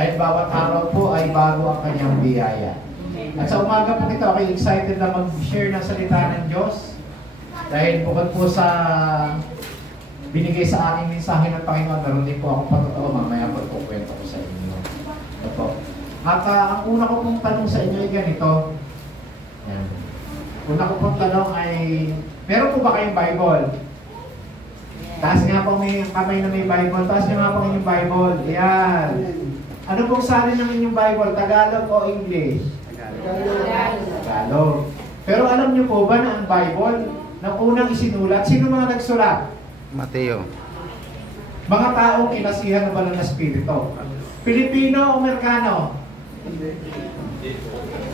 Dahil bawat araw po ay bago ang kanyang biyaya. At sa umaga po ito, ako excited na mag-share ng salita ng Diyos. Dahil bukod po sa binigay sa aking mensahe ng Panginoon, naroon din po akong patotoo, mamaya po kwento ko sa inyo. Ito. At ang una ko pong tanong sa inyo ay ganito. Yan. Una ko pong tanong ay, meron po ba kayong Bible? Taas nga po may kamay na may Bible. Taas nga po inyong Bible. Ayan. Ano pong salin ng inyong Bible? Tagalog o English? Tagalog. Pero alam niyo po ba na ang Bible, na unang isinulat, sino mga nagsulat? Mateo. Mga taong kinasihan ng banal na Espiritu. Pilipino o Amerikano?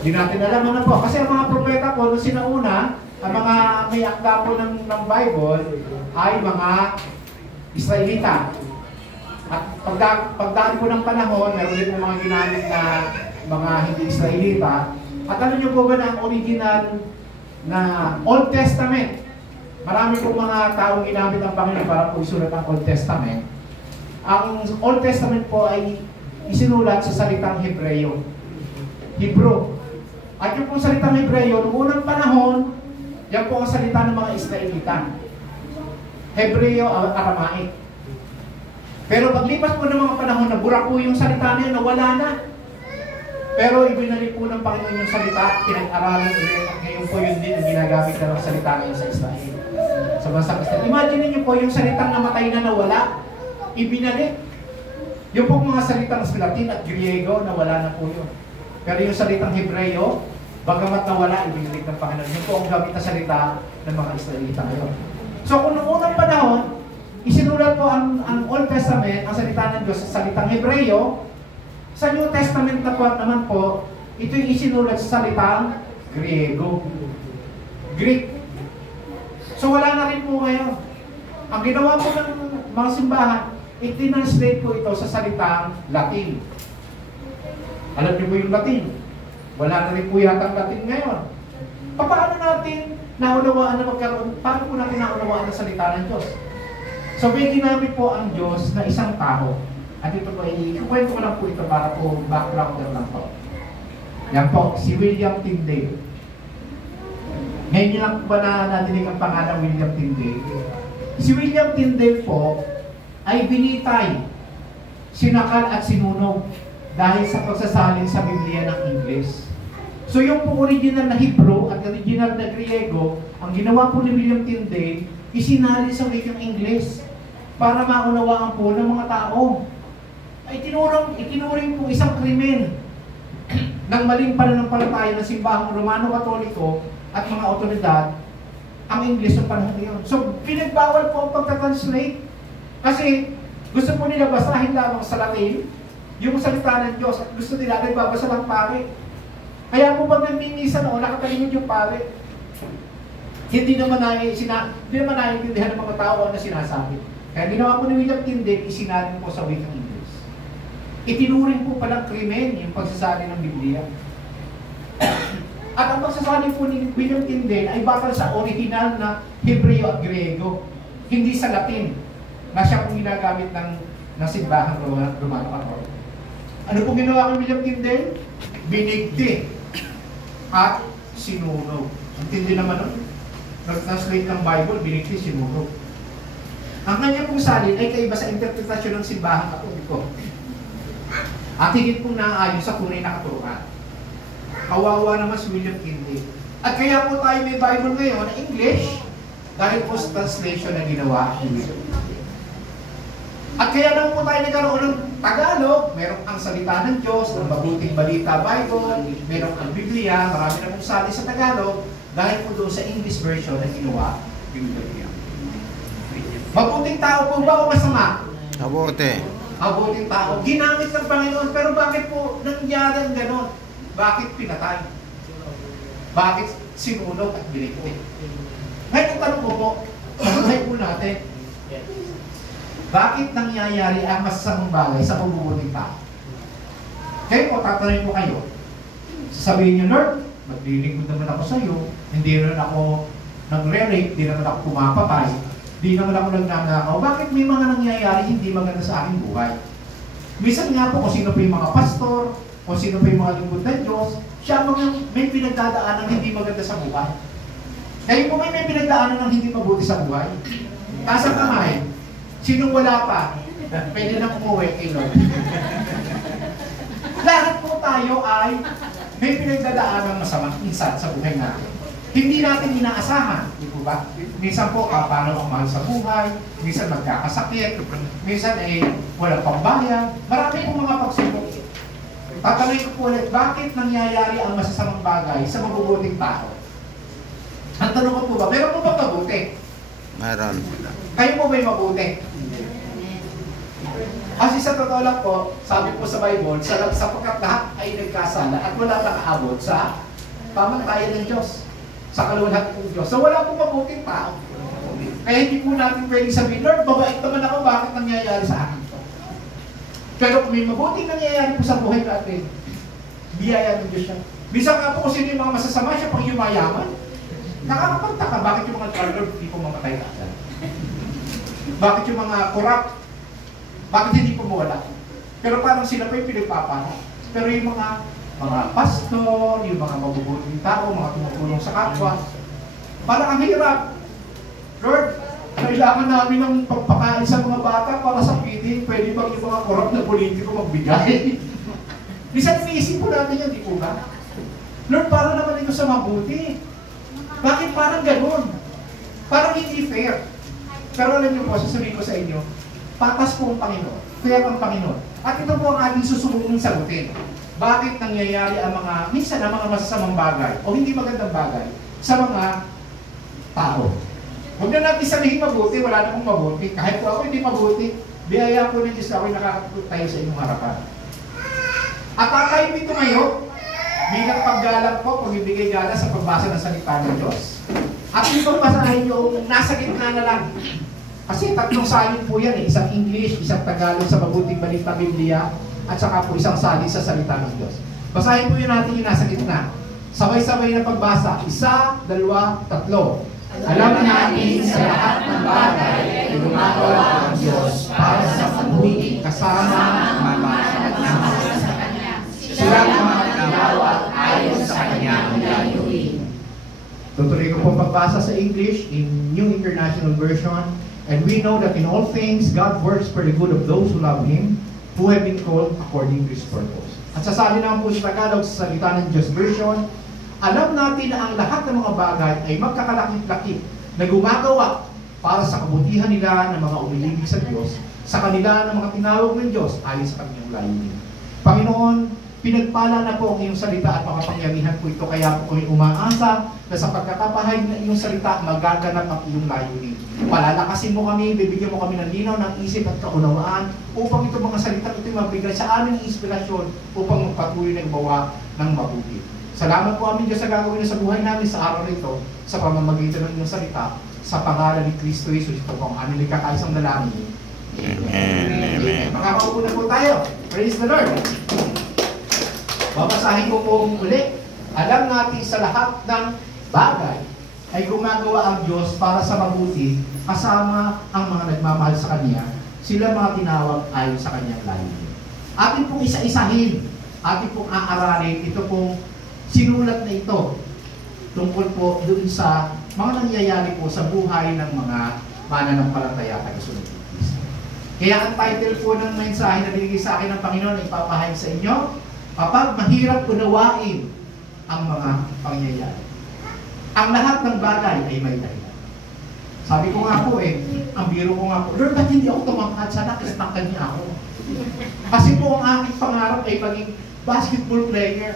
Hindi natin alam ano po. Kasi ang mga propeta po, nung sinauna, ang mga may akda po ng Bible ay mga Israelita. At pagdaan po ng panahon, meron din po mga ginamit na mga hindi Israelita. At alam niyo po ba na ang original na Old Testament, marami po mga taong ginamit ang Panginoon para po isulat ang Old Testament. Ang Old Testament po ay isinulat sa salitang Hebreo. Hebrew. At yung pong salitang Hebreo, noong unang panahon, yan po ang salita ng mga Israelita. Hebreo, Aramaic. Pero paglipas po ng mga panahon, nabura po yung salita niya, nawala na. Pero ibinalik po ng Panginoon yung salita, pinag-aralan ulit. Ngayon po yun din ang ginagamit na ng salita ngayon sa Israel. Sa bansang Israel. Imagine niyo po yung salitang namatay na nawala, ibinalik. Yung pong mga salitang sa Latin at Griego, nawala na po yun. Pero yung salitang Hebreo, bagamat nawala, ibinalik ng Panginoon. Yun po ang gamit na salita ng mga Israelita ngayon. So kung noong unang panahon, isinulat po ang Old Testament, ang salita ng Diyos sa salitang Hebreo. Sa New Testament na po naman po, ito'y isinulat sa salitang Griego. Greek. So wala na rin po ngayon. Ang ginawa po ng mga simbahan, i-translate po ito sa salitang Latin. Alam niyo po yung Latin. Wala na rin po yata ang Latin ngayon. Paano natin naunawaan na magkaroon? Paano po natin naunawaan ang salita ng Diyos? So may ginamit po ang Diyos na isang tao. At ito po, ikukwento ko lang po ito para po background lang po. Yan po, si William Tyndale. Ngayon niyo lang po ba nadinig ang pangalan William Tyndale? Si William Tyndale po ay binitay, sinakal at sinunog dahil sa pagsasalin sa Biblia ng Ingles. So yung po original na Hebrew at original na Griego, ang ginawa po ni William Tyndale, isinali sa wikang Ingles para maunawaan po ng mga tao. Ay itinuring po isang krimen ng maling pananampalataya ng simbahang Romano-Katoliko at mga otoridad ang Ingles sa panahon ngayon. So pinagbawal po ang pagta-translate kasi gusto po nila basahin lamang sa Latin yung salita ng Diyos at gusto nila nagbabasa lang pare. Kaya po pag nagmimisa na o nakatalimod yung pare, hindi naman naiintindihan ng mga tao na sinasabi. Kaya ginawa po ni William Tyndale, isinalin po sa wikang Ingles. Itinuring po palang krimen yung pagsasali ng Biblia. At ang pagsasali po ni William Tyndale ay battle sa original na Hebreo at Griego, hindi sa Latin, na siya pong ginagamit ng simbahang Romano-Katoliko. Ano pong ginawa ni William Tyndale? Binigti at sinunog. Ang tindi naman nun, nag-translate ng Bible, binigti, sinunog. Ang kanya pong salin ay kaiba sa interpretasyon ng simbahang Katoliko. At higit pong naaayon sa tunay na katuruan. Kawawa naman si William Tyndale. At kaya po tayo may Bible ngayon na English dahil po sa translation na ginawa ni William Tyndale. At kaya naman po tayo nagkaroon ng Tagalog, merong ang salita ng Diyos, ang mabuting balita Bible, merong ang Biblia, marami na pong sali sa Tagalog dahil po doon sa English version na ginawa ni William Tyndale. Mabuting tao po ba o masama? Mabuti. Mabuting tao. Ginamit ng Panginoon, pero bakit po nangyari ang ganon? Bakit pinatay? Bakit sinunog at binigti? Ngayon ang tanong ko po, sabuhay po natin, bakit nangyayari ang masasamang bagay sa mabubuting tao? Kaya po, tatanungin ko kayo. Sasabihin niyo, Lord, maglilingkod naman ako sa iyo, hindi naman ako nagre-rape, hindi naman ako pumapatay, hindi naman ako nagnanakaw. Bakit may mga nangyayari hindi maganda sa aking buhay? Minsan nga po kung sino pa yung mga pastor, kung sino pa yung mga lingkod ng Diyos, siya mga may pinagdadaanan ng hindi maganda sa buhay. Kayo po may pinagdaanan ng hindi mabuti sa buhay. Taas ang kamay, sinong wala pa, pwede nang umuwi kay Lord. Lahat po tayo ay may pinagdadaanan ng masama minsan sa buhay natin. Hindi natin inaasahan, di po ba? Minsan po, paano ang mahal sa buhay, minsan magkakasakit, minsan ay walang pambayad, marami pong mga pagsubok. Tatanungin ko po ulit, bakit nangyayari ang masasamang bagay sa mabubuting tao? Ang tanong ko po ba, meron po ba mabuti? Meron. Kayo po ba'y mabuti? Kasi sa totoo lang po, sabi po sa Bible, sapagkat lahat ay nagkasala at wala nakaabot sa pamantayan ng Diyos, sa kaluwalhatian ng Diyos. So wala pong mabuting tao. Kaya hindi po natin pwedeng sabihin, Lord, mabait naman ako, bakit nangyayari sa akin to? Pero kung may mabuting nangyayari po sa buhay natin, biyaya ng Diyos siya. Bisa nga po kung sino yung mga masasama, siya pang yumayaman. Nakakapagtaka, bakit yung mga Lord, hindi po mamatay ka? Bakit yung mga corrupt, bakit hindi po mawala? Pero parang sila pa yung pinagpapala. Pero yung mga pastor, yung mga mabubuting tao, mga tumutulong sa kapwa, parang ang hirap. Lord, kailangan namin ng pagpakain sa mga bata para sa feeding. Pwede bang yung mga korap na politiko magbigay? Minsan iniisip po natin yan, di po ba? Lord, para naman ito sa mabuti. Bakit parang ganun? Parang hindi fair. Pero alam niyo po, sasabihin ko sa inyo, patas po ang Panginoon. Fair ang Panginoon. At ito po ang ating susubukong sagutin. Bakit nangyayari ang minsan ang mga masasamang bagay o hindi magandang bagay sa mga tao? Huwag na natin sabihin mabuti, wala na pong mabuti. Kahit po ako hindi mabuti, biyaya po ng Diyos na ako'y nakakatulog tayo sa inyong harapan. At tayo dito ngayon, bilang paggalang po, pagbibigay gala sa pagbasa ng salita ng Diyos. At itong basahin yung nasa gitna na lang. Kasi tatlong salin po yan, isang English, isang Tagalog sa Mabuting Balita Biblia, at saka po isang salin sa salita ng Diyos. Basahin po yun natin yung nasa gitna. Sabay-sabay na pagbasa. 1, 2, 3. Alam natin sa lahat ng bagay ay gumagawa ang Diyos para sa mabuti kasama ang mamamagitan sa Kanya. Sila ang mga ginawa ayon sa Kanyang layunin. Tutuloy ko po pagbasa sa English in New International Version. And we know that in all things, God works for the good of those who love Him, who have been called according to His purpose. At sasabi naman po sa Tagalog, sa salita ng Diyos Version, alam natin na ang lahat ng mga bagay ay magkakalakip-lakip na gumagawa para sa kabutihan nila ng mga umiibig sa Diyos, sa kanila ng mga tinawag ng Diyos ayon sa kanyang layunin. Panginoon, pinagpala na po ang iyong salita at makapangyarihan po ito, kaya po kami umaasa na sa pagkakapahayag ng iyong salita, magaganap ang iyong layunin. Palalakasin mo kami, bibigyan mo kami ng linaw ng isip at kaunawaan upang ito mga salita ito mabigay sa amin ng inspirasyon upang magpatuloy na gawa ng mabuti. Salamat po amin Diyos sa gagawin sa buhay namin sa araw na ito sa pamamagitan ng iyong salita sa pangalan ni Kristo Jesus. Ito po ang aming kakaisang dalangin. Amen. Amen. Makakaupo na po tayo. Praise the Lord. Babasahin ko po uli. Alam natin sa lahat ng bagay ay gumagawa ang Diyos para sa mabuti kasama ang mga nagmamahal sa Kanya. Sila mga tinawag ayon sa Kanyang layunin. Atin pong isa-isahin. Atin pong aaralin. Ito pong sinulat na ito tungkol po doon sa mga nangyayari po sa buhay ng mga mananampalataya at kasunod ni Kristo. Kaya ang title po ng mensahe na binigay sa akin ng Panginoon ay ipapahayag sa inyo, kapag mahirap unawain ang mga pangyayari. Ang lahat ng bagay ay may dahilan. Sabi ko nga po ang biro ko nga po, Lord, ba't hindi ako tumangkad? Sana kisnakan niya ako. Kasi po ang aking pangarap ay maging basketball player.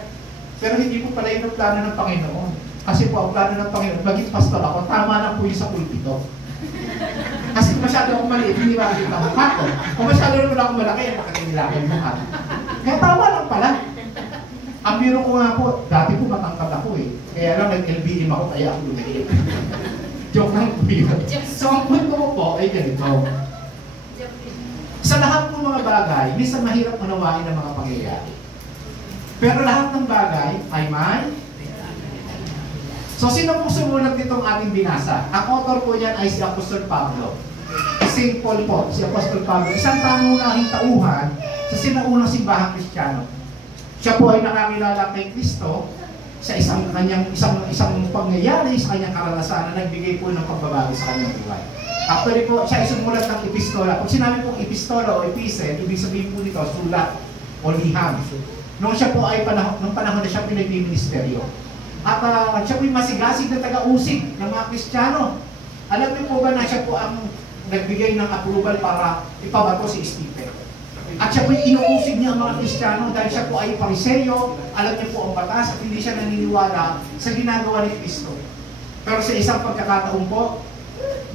Pero hindi po pala yung plano ng Panginoon. Kasi po ang plano ng Panginoon, maging pastor ako, tama lang po yung sa pulpito. Kasi kung masyado akong maliit, hindi makikita ang mukha ko. Kung masyado naman akong malaki, makikilala yung mukha. Kaya tama lang pala. Ang biro ko nga po, dati po matangkad ako Kaya lang nag-LBM ako, kaya ako lumiit. Joke lang po yun. So ang punto ko po ay ganito. Sa lahat ng mga bagay, minsan mahirap unawain ang mga pangyayari. Pero lahat ng bagay ay may. So sino pong sumulat nitong ating binasa? Ang author po niyan ay si Apostol Pablo. St. Paul po, si Apostol Pablo. Isang pangunahing tauhan sa sinaunang simbahang Kristiyano. Siya po ay nakakilala kay Kristo sa isang pangyayari sa kanyang karanasan na nagbigay po ng pagbabago sa kanyang buhay. Actually po, siya ay sumulat ng epistola. Pag sinabi pong epistola o epistle, ibig sabihin po nito, sulat o liham. Nung siya po ay nung panahon na siya pinagministeryo. At siya po yung masigasig na taga-usig ng mga Kristiyano. Alam niyo po ba na siya po ang nagbigay ng approval para ipabato si Stephen? At siya po yung inuusig niya ang mga Kristiyano dahil siya po ay Pariseo, alam niya po ang batas at hindi siya naniniwala sa ginagawa ni Kristo. Pero sa isang pagkakataon po,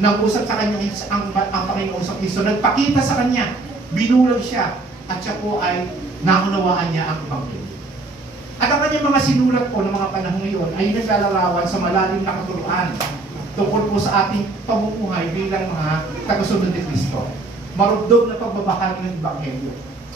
nag-usap sa kanya ang Panginoon sa Kristo, nagpakita sa kanya, binulag siya, at siya po ay naunawaan niya ang Ebanghelyo. At ang kanyang mga sinulat po ng mga panahon ngayon ay naglalarawan sa malalim na katuruan tungkol po sa ating pamumuhay bilang mga tagasunod ni Kristo. Marugdog na pagbabahagi ng Ebanghelyo.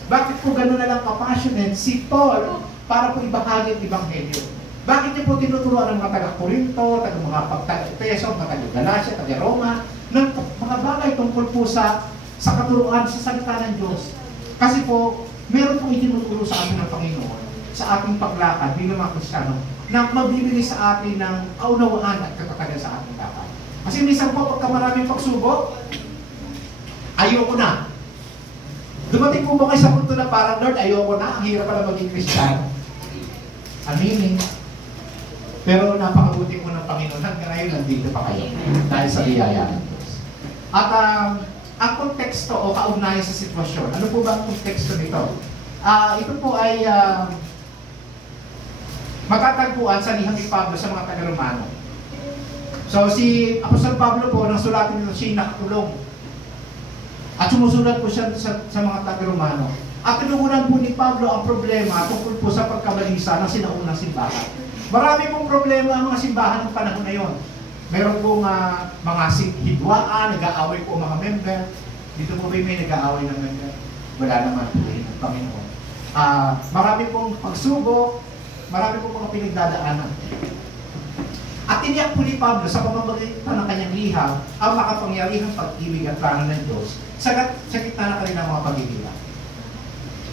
Bakit po gano'n na lang kapassionate si Paul para po ibahagi ang Ebanghelyo? Bakit niya po tinuturuan ng mga taga-Korinto, mga taga-Efeso, mga taga-Galacia, taga-Roma, ng mga bagay tungkol po sa katuruan, sa salita ng Diyos? Kasi po, meron pong itinuturo sa atin ng Panginoon sa ating paglakad bilang mga Kristiyano na magbibigay sa atin ng kaunawaan at katatagan sa ating lakad. Kasi minsan po, pagka maraming pagsubok, ayoko na. Dumating po ba kayo sa punto na parang, Lord, ayoko na, ang hirap pala maging Kristiyano. Aminin. Pero napakabuti po ng Panginoon, hanggang ngayon nandito pa kayo dahil sa biyaya ng Diyos. At ang konteksto o kaugnayan sa sitwasyon, ano po ba ang konteksto nito? Ito po ay matatagpuan sa liham ni Pablo sa mga taga-Romano. So si Apostol Pablo po, nang sulatin nito, siya nakakulong. At sumusulat po siya sa mga taga-Romano. At tinugunan po ni Pablo ang problema tungkol po sa pagkabalisa ng sinaunang simbahan. Marami pong problema ang mga simbahan ng panahon na yon. Meron pong mga hidwaan, nag-aaway po mga member. Dito po ba may nag-aaway ng member? Wala naman po rin ang Panginoon. Marami pong pagsubok, marami pong mga pinagdadaanan. At tiniyak po ni Pablo sa pamamagitan ng kanyang liham ang makapangyarihang pag-ibig at plano ng Diyos sa gitna ng kanilang mga paghihirap.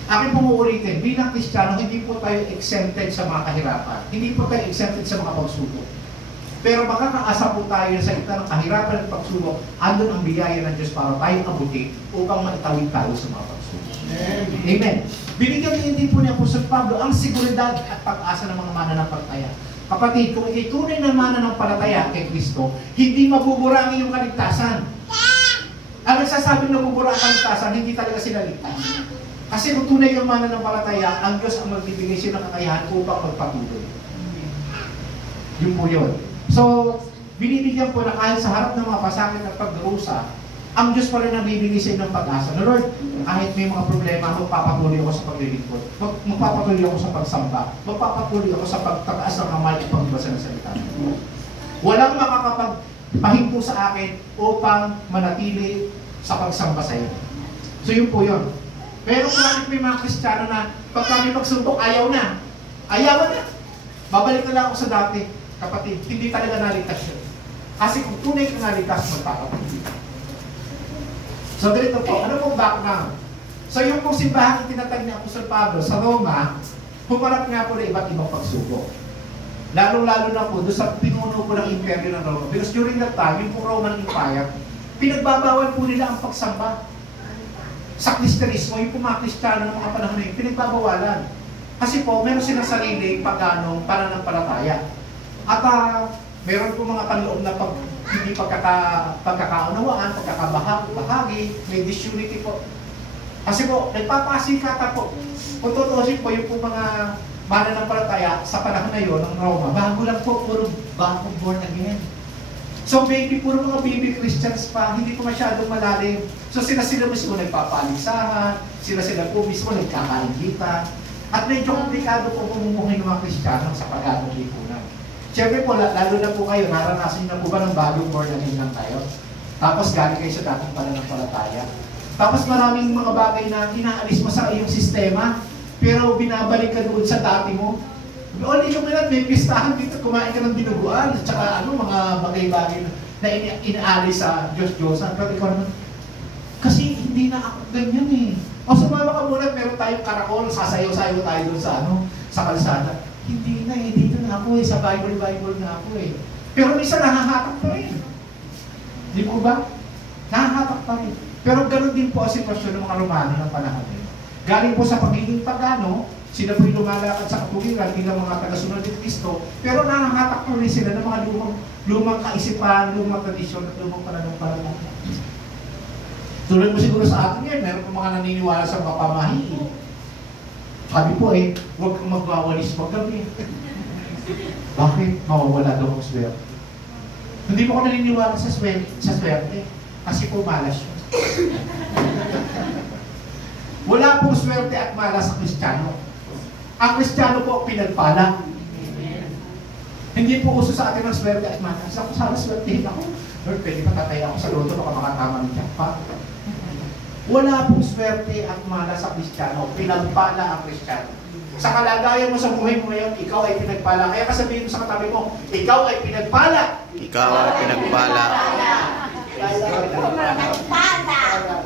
Aking pumuulitin, bilang Kristiyano, hindi po tayo exempted sa mga kahirapan. Hindi po tayo exempted sa mga pagsubok. Pero makakaasa po tayo sa gitna ng kahirapan at pagsubok, andun ang biyaya ng Diyos para tayo abutin upang maitawid tayo sa mga pagsubok. Amen. Binigyan din po ni Apostol Pablo ang seguridad at pag-asa ng mga mananampalataya. Kapatid, kung itunay na mananampalataya kay Kristo, hindi mabubura ang iyong kaligtasan. Ang nagsasabing nabubura ang kaligtasan, hindi talaga sila ligtas. Kasi kung tunay yung mananampalataya, ang Diyos ang magbibigay siya ng kakayahan upang magpatuloy. Yun po yun. So, binibigyan po na kahit sa harap ng mga pasakit at pagdurusa, ang Diyos pa rin ang bibigay sa inyo ng pag-asa. Na Lord, kahit may mga problema, magpapatuloy ako sa paglilingkod. Magpapatuloy ako sa pagsamba. Magpapatuloy ako sa pagtataas ng kamay at pagbasa ng salita. Walang makakapagpahinto sa akin upang manatili sa pagsamba sa iyo. So yun po yun. Pero kung may mga Kristiyano na pag kami pagsubok, ayaw na. Ayaw na. Babalik na lang ako sa dati. Kapatid, hindi talaga naligtas yun. Kasi kung tunay ka naligtas, magpapatuloy. So, ganito po. Ano pong background? So, yung pong simbahang itinatag ni Apostol Pablo sa Roma, humarap nga po na iba't ibang pagsubok. Lalong-lalo na po doon sa pinuno po ng imperyo ng Roma. Because during that time, yung pong Roman Empire, pinagbabawal po nila ang pagsamba. Sa Kristiyanismo, yung mga Kristiyano ng mga panahon na yun, pinagbabawalan. Kasi po, meron silang sarili pagano pananampalataya. At meron po mga panloob na hindi pagkakaunawaan, pagkakabahagi, may disunity po. Kasi po, nagpapasikata po. Kung tutusin po, yung po mga mananampalataya sa panahon na yun ng Roma, bago lang po, puro bagong born again. So puro mga baby Christians pa, hindi po masyadong malalim. So sila mismo nagpapaligsahan, sila po mismo nagkakaingitan. At medyo komplikado po pumumuhay ng mga Kristiyano sa pag-atong lipunan. Siyempre po, lalo na po kayo, naranasan na po ba ng bagong born again lang tayo? Tapos galing kayo sa dating pananampalataya. Tapos maraming mga bagay na inaalis mo sa iyong sistema, pero binabalik ka doon sa dati mo. Only yung minat, may pistahan dito, kumain ka ng dinuguan, at saka mga bagay-bagay na inaalis sa Diyos-Diyosan. Pero ikaw naman, kasi hindi na ako ganyan eh. O sumama ka muna at meron tayong karakol, sasayaw-sayaw tayo dun sa sa kalsada. Hindi na eh, dito na ako eh, sa Bible na ako eh. Pero minsan nahahatak pa rin. Di po ba? Nahahatak pa rin. Pero ganun din po ang sitwasyon ng mga Romano ng panahon eh. Galing po sa pagiging pagano, sila po'y lumalakad sa kapugiran bilang mga tagasunod ni Kristo, pero nahahatak po rin sila ng mga lumang kaisipan, lumang tradisyon at lumang pananampalataya. Tulad mo siguro sa atin yan, meron po mga naniniwala sa mga pamahiin. Sabi po eh, huwag kang magwawalis magabi. Bakit? Mawawala daw ang swerte. Hindi po ako naniniwala sa swerte kasi po malas yun. Wala pong swerte at malas sa Kristiyano. Ang Kristiyano po pinagpala. Hindi po uso sa atin ang swerte at malas. Ako sana swertehin ako. Lord, pwede pa tatay ako sa loto, baka makatama ng jackpot. Wala pong swerte at malas sa Kristiyano. Pinagpala ang Kristiyano. Sa kalagayan mo sa buhay mo ngayon, ikaw ay pinagpala. Kaya kasabihin mo sa katabi mo, ikaw ay pinagpala. Ikaw ay pinagpala.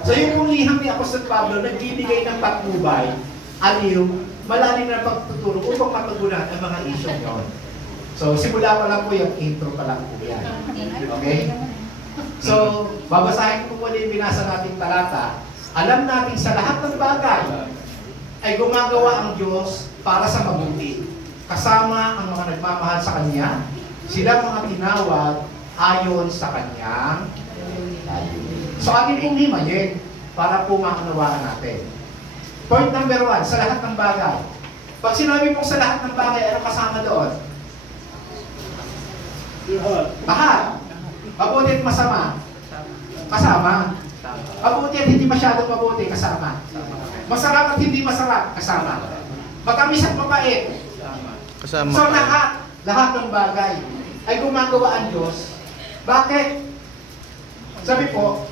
So yung pong liham ni Apostol Pablo, nagbibigay ng patnubay, aliw, malalim na pagtuturo upang matugunan ang mga isyong yun. So simula pa lang po yung intro pa lang po yan. Okay? So, babasahin ko po yung binasa nating talata. Alam natin sa lahat ng bagay ay gumagawa ang Diyos para sa mabuti. Kasama ang mga nagmamahal sa Kanya, sila mga tinawag ayon sa Kanyang. So, atin pong himayin para po maunawaan natin. Point number 1, sa lahat ng bagay. Pag sinabi pong sa lahat ng bagay, ano kasama doon? Lahat. Mabuti at masama. Kasama. Mabuti at hindi masyadong mabuti. Kasama. Masarap at hindi masarap. Kasama. Matamis at mapait. Kasama. So lahat ng bagay ay gumagawa ang Diyos. Bakit? Sabi po,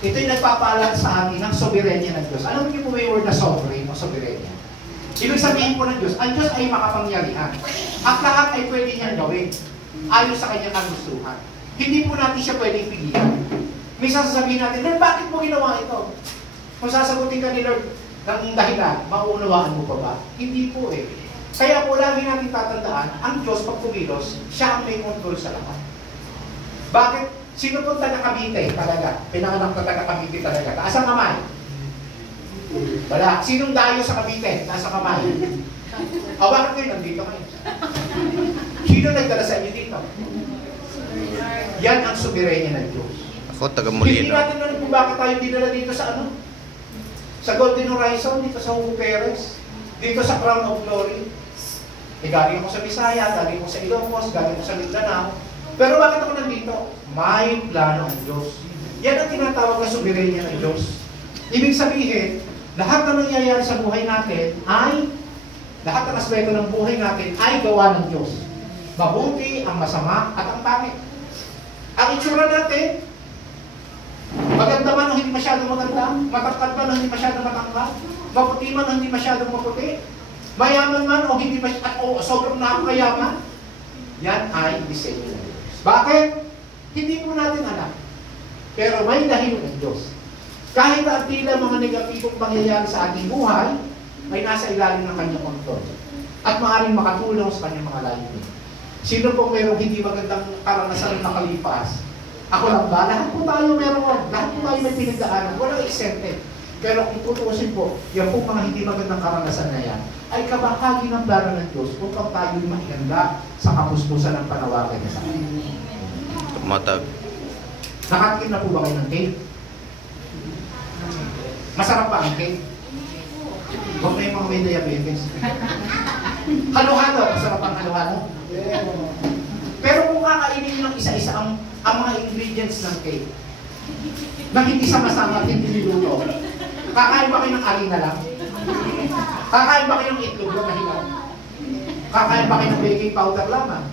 ito'y nagpapalat sa amin ng soberenya ng Diyos. Alam niyo po may word na sovereign o soberenya? Ibig sabihin po ng Diyos, ang Diyos ay makapangyarihan. At lahat ay pwede niyang gawin ayon sa kanyang kagustuhan. Hindi po natin siya pwedeng pigilan. Minsan sasabihin natin, Lord, bakit mo ginawa ito? Kung sasagutin ka ni Lord ng dahilan, mauunawaan mo pa ba? Hindi po eh. Kaya po lagi natin tatandaan, ang Diyos pag kumilos, siya ang may control sa lahat. Bakit? Sino po taga Cavite talaga? Pinanganak na taga Cavite talaga. Taas ang kamay. Wala. Sinong dayo sa Cavite? Taas ang kamay. O bakit kayo nandito kayo? Sino nagdala sa inyo dito? Yan ang soberenya ng Diyos. Ako, taga Hindi Molino. natin alam kung bakit tayo dinala dito sa Sa Golden Horizon, dito sa Hugo Perez, dito sa Crown of Glory. Galing ako sa Bisaya, galing ako sa Ilocos, galing ako sa Mindanao. Pero bakit ako nandito? May plano ang Diyos. Yan ang tinatawag na soberenya ng Diyos. Ibig sabihin, lahat na nangyayari sa buhay natin lahat ng aspeto ng buhay natin ay gawa ng Diyos. Mabuti, ang masama, at ang pangit. Ang itsura natin, maganda man o hindi masyadong maganda, matangkad man o hindi masyadong matangkad, maputi man o hindi masyadong maputi, mayaman man o hindi masyadong sobrang napakayaman, yan ay disenyo ng Diyos. Bakit? Hindi po natin alam. Pero may dahil ng Diyos. Kahit ang tila mga negatibong pangyayari sa ating buhay, ay nasa ilalim ng kanyang kontrol. At maaaring makatulong sa kanyang mga layunin. Sino pong mayroong hindi magandang karanasan na nakalipas? Ako lang ba? Lahat po tayo meron. Lahat po tayo may pinagdaanan. Walang exempted. Pero kung tutuusin po, yan po mga hindi magandang karanasan na yan, ay kabahagi ng plano ng Diyos upang tayo'y mahihanda sa kapuspusan ng panawagan niya sa akin. Tumatag. Nakatikim na po ba kayo ng cake? Masarap ba ang cake? Huwag na yung mga may diabetes. Halo-halo. Masarap ang halo-halo. Pero kung kakainin nyo ng isa-isa ang mga ingredients ng cake, na hindi sama-sama at hindi niluto, kakain ba kayo ng harina lang? Kakain ba kayo ng itlog lang na hilaw? Kakain ba kayo ng baking powder lamang?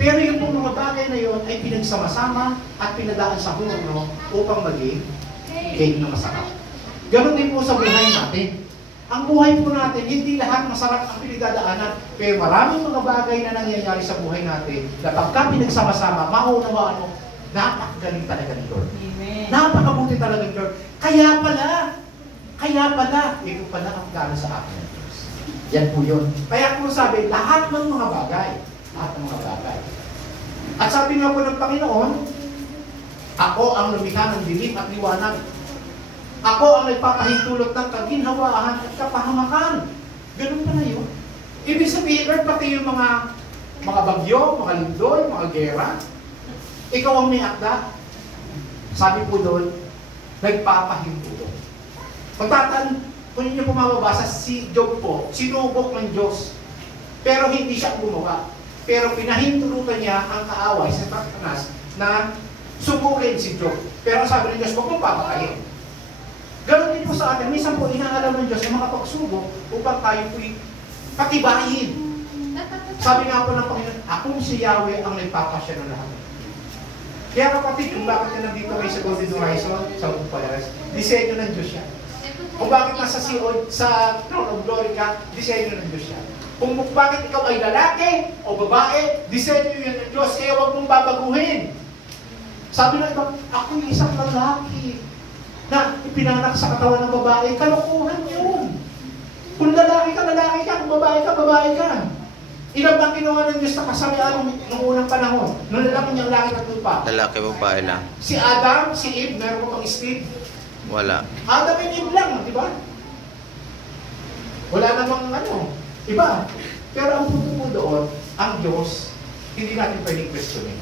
Pero yung pong mga bagay na yun ay pinagsama-sama at pinadaan sa horno upang maging cake na masarap. Ganon din po sa buhay natin. Ang buhay po natin, hindi lahat masarap ang pinagdadaanan, pero maraming mga bagay na nangyayari sa buhay natin na pagka pinagsama-sama, maunawaan mo, napakagaling talaga ni Lord. Napakabuti talaga ni Lord. Kaya pala, Kaya pala, ito pala ang plano sa akin ng Diyos. Yan po yun. Kaya kung sabi, lahat ng mga bagay. Lahat ng mga bagay. At sabi nga po ng Panginoon, ako ang lumikha ng dilim at liwanag. Ako ang nagpapahintulot ng kaginhawaan at kapahamakan. Ganun pa na yun. Ibig sabihin, Lord, pati yung mga bagyo, mga lindol, mga gera, ikaw ang may akda. Sabi po doon, nagpapahintulot. Kung ninyo po mababasa, si Job po, sinubok ng Diyos. Pero hindi siya gumawa. Pero pinahintulutan niya ang kaaway sa Satanas na subukin si Job. Pero sabi ng Diyos, huwag mong papakayin. Ganon din po sa atin. Minsan po, inaalam ng Diyos na makapagsubok upang tayo po'y patibayin. Sabi nga po ng Panginoon, akong si Yahweh ang nagpapasya ng lahat. Kaya kapatid, kung bakit ka nandito kayo sa Golden Horizon, sa Umpayaras, disenyo ng Diyos siya. Kung bakit nasa sa Throne of Glory ka, disenyo ng Diyos siya. Kung bakit ikaw ay lalaki o babae, disenyo yan ng Diyos, kaya huwag mong babaguhin. Sabi ng iba, ako yung isang lalaki na ipinanak sa katawan ng babae, kalokohan yun. Kung lalaki ka, kung babae ka. Ilan bang ginawa ng Diyos na kasamihan noong unang panahon? Noong lalaki niyang langit at lupa. Lalaki, babae lang. Si Adam, si Eve, meron ko pang Steve. Wala. Adam and Eve lang, di ba? Wala namang iba. Pero ang punto po doon, ang Diyos, hindi natin pwedeng questionin.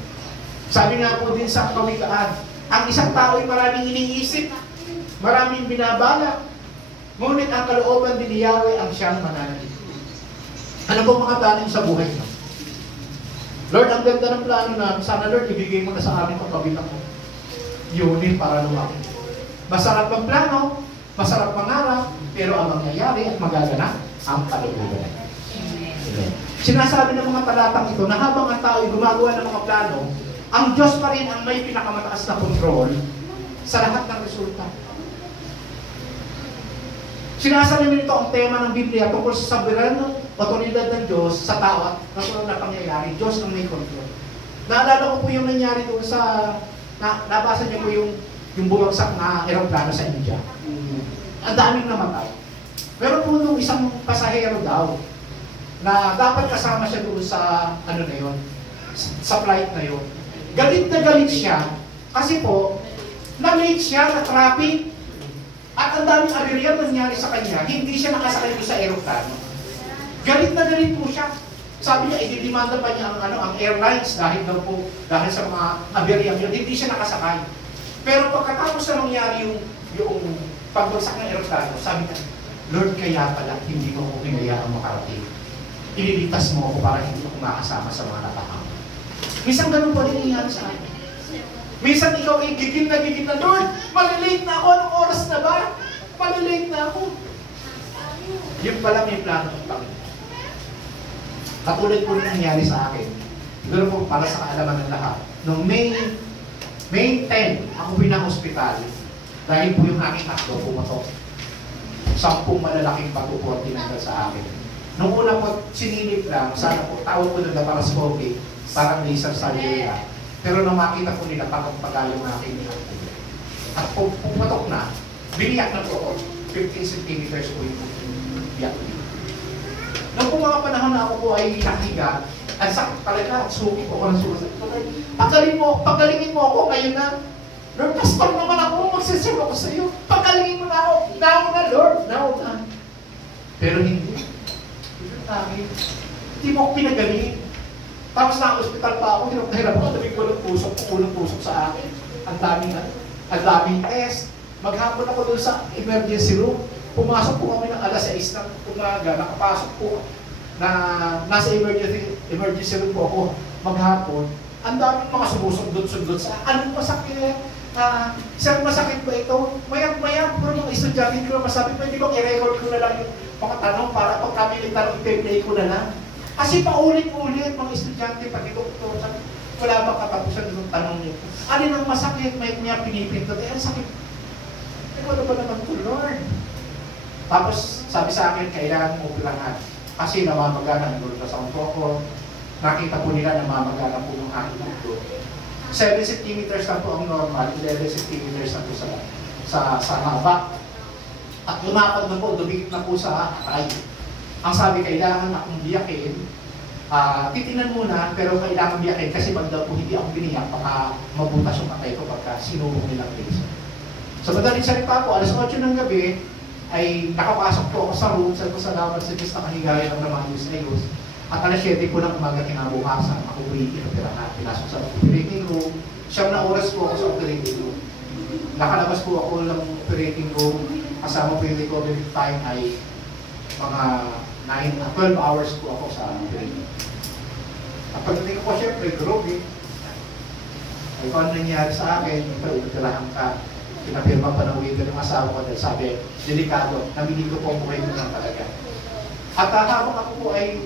Sabi nga po din sa Kawikaan, ang isang tao ay maraming iniisip, maraming binabala, ngunit ang kalooban din ni Yahweh ang siyang mananalig. Ano po mga plano sa buhay mo? Lord, ang ganda ng plano na, sana Lord, ibigay mo na sa amin ang kabilang mo. Yunin para lumaki. Masarap ang plano, masarap mangarap, pero ang mangyayari at magaganap ang kalooban. Sinasabi ng mga talatang ito na habang ang tao ay gumagawa ng mga plano, ang Diyos pa rin ang may pinakamataas na kontrol sa lahat ng resulta. Sinasabi nito ang tema ng Biblia tungkol sa soberano otoridad ng Diyos sa tao at nasunod na pangyayari. Diyos ang may kontrol. Naalala ko po yung nangyari doon sa, nabasa niyo po yung bumagsak na eroplano sa India. Ang daming namatay. Pero po nung isang pasahero daw, na dapat kasama siya doon sa, sa flight na yun. Galit na galit siya, kasi po, na-late siya na traffic, at ang daming aberya nangyari sa kanya, hindi siya nakasakay doon sa aeroplano. Galit na galit po siya. Sabi niya, ididimanda pa niya ang airlines dahil sa mga aberya yun, hindi siya nakasakay. Pero pagkatapos na mangyari yung pagbagsak ng aeroplano, sabi niya, Lord, kaya pala hindi mo ako pinayaang makarating. Ililigtas mo ako para hindi ako makasama sa mga natakang. Minsan ganun po din nangyari sa akin. Minsan ikaw ay gigil na, Lord, malilate na ako. Anong oras na ba? Malilate na ako. Yun pala may plano ng Panginoon. Katulad po rin nangyari sa akin. Siguro po para sa kaalaman ng lahat. Noong May 10, ako pinahospital dahil po yung aking akdo pumatok. 10 malalaking bato po ang tinanggal sa akin. Nung una po, sinilip lang, sana po, tawag po ng laparoscopy, parang laser surgery na. Pero nung makita po nila, pagpagaling na aking akdo. At pumatok na, biniyak na po ako, 15 centimeters po yung biyak. Nung po mga panahon na ako po ay nakiga, ang sakit talaga, suki po ako ng sumasakit. Pagalingin mo ako ngayon na, Lord, pastor naman ako, magsisip ako sa iyo. Pagalingin mo na ako, now na Lord, now na. Pero hindi. Hindi mo ako pinagaling. Tapos na hospital pa ako, hirap ako, daming kulong tusok sa akin. Ang daming test. Maghapon ako doon sa emergency room. Pumasok po kami ng alas 6 ng umaga, nakapasok po na nasa emergency room po ako maghapon. Ang daming mga sumusundot-sundot sa anong masakit? Sir, masakit ba ito? Mayang-mayang, pero mga estudyante ko masabi, pwede bang i-record ko na lang yung mga tanong para pag kami yung tanong, i-play ko na lang. Kasi paulit-ulit mga estudyante, pati doktor, wala bang katapusan yung tanong niyo. Alin ang masakit? May niya pinipintot. Ang sakit. Ano ba naman ito, Lord? Tapos, sabi sa akin, kailangan mo pilangan. Kasi namamagana ang ultrasound ko. Nakita po nila namamagana po ng aking ulo. 7 centimeters lang po ang normal, 11 centimeters lang po sa haba. At lumapad na po, dumikit na po sa atay. Ang sabi, kailangan akong biyakin. Titinan muna, pero kailangan biyakin kasi pag daw po hindi ako biniyak, baka mabutas yung atay ko pagka sinubong nilang laser. So madaling salita po, alas 8 ng gabi, ay nakapasok po ako sa room, sabi ko salamat sa Diyos na kahigaya ng ayos. At alas 7 po ng umaga kinabukasan, ako po ikinapirahan, pinasok sa operating room. 9 na oras po ako sa operating room. Nakalabas po ako ng operating room, kasama po yung recovery time ay mga 12 hours po ako sa operating room. At pagdating ko po, syempre, groovy. Ay kung ano nangyari sa akin, ito, utirahan ka. Pinapirma pa ng waiver ng asawa ko dahil sabi, delikado, naminig ko po ang buhay ko lang talaga. At habang ako po ay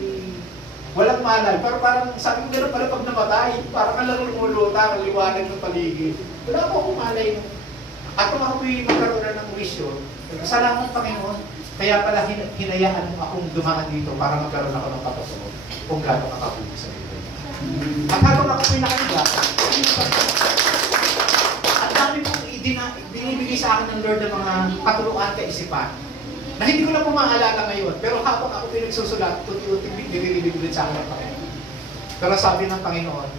walang malay, pero parang sabi ko gano'n pala pag namatay, parang alam lumuluta, ang liwanag ng paligid. Wala po akong malay. At kung ako po'y magkaroon na ng wisyon, salamat Panginoon, kaya pala hinayaan mo akong dumaan dito para magkaroon ako ng pagkasunod kung gano'n kakabuti sa ito. At habang ako po'y nakahiga, at dami pong binibigay sa akin ng Lord ng mga katuluan kaisipan na hindi ko na po maalala ngayon, pero habang ako pinagsusulat, tuti-uti nililibig ulit sa akin ng Panginoon. Pero sabi ng Panginoon,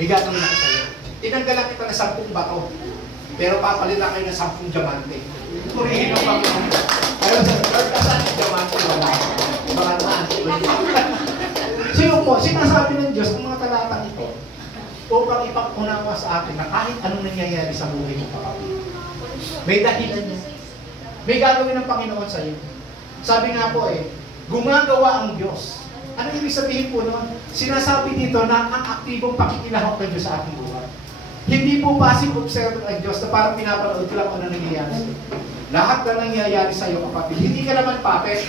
may gagawin ako sa'yo. Tinanggalan kita ng 10 bato, pero papalitan kayo ng 10 diamante. Purihin ang Panginoon. Pero sa Lord, kasaan yung diamante? Wala. Mga taan. Sino po, sinasabi ng Diyos ng mga talatang ito, upang ipag-unawa sa atin na kahit anong nangyayari sa buhay mo kapatid. May dahilan niya. May gagawin ng Panginoon sa iyo. Sabi nga po gumagawa ang Diyos. Ano ibig sabihin po noon? Sinasabi dito na ang aktibong pakikilahok ng Diyos sa ating buhay. Hindi po passive observer ang Diyos na parang pinapanood ko lang ano nangyayari sa iyo. Lahat na nangyayari sa iyo kapatid. Hindi ka naman puppet.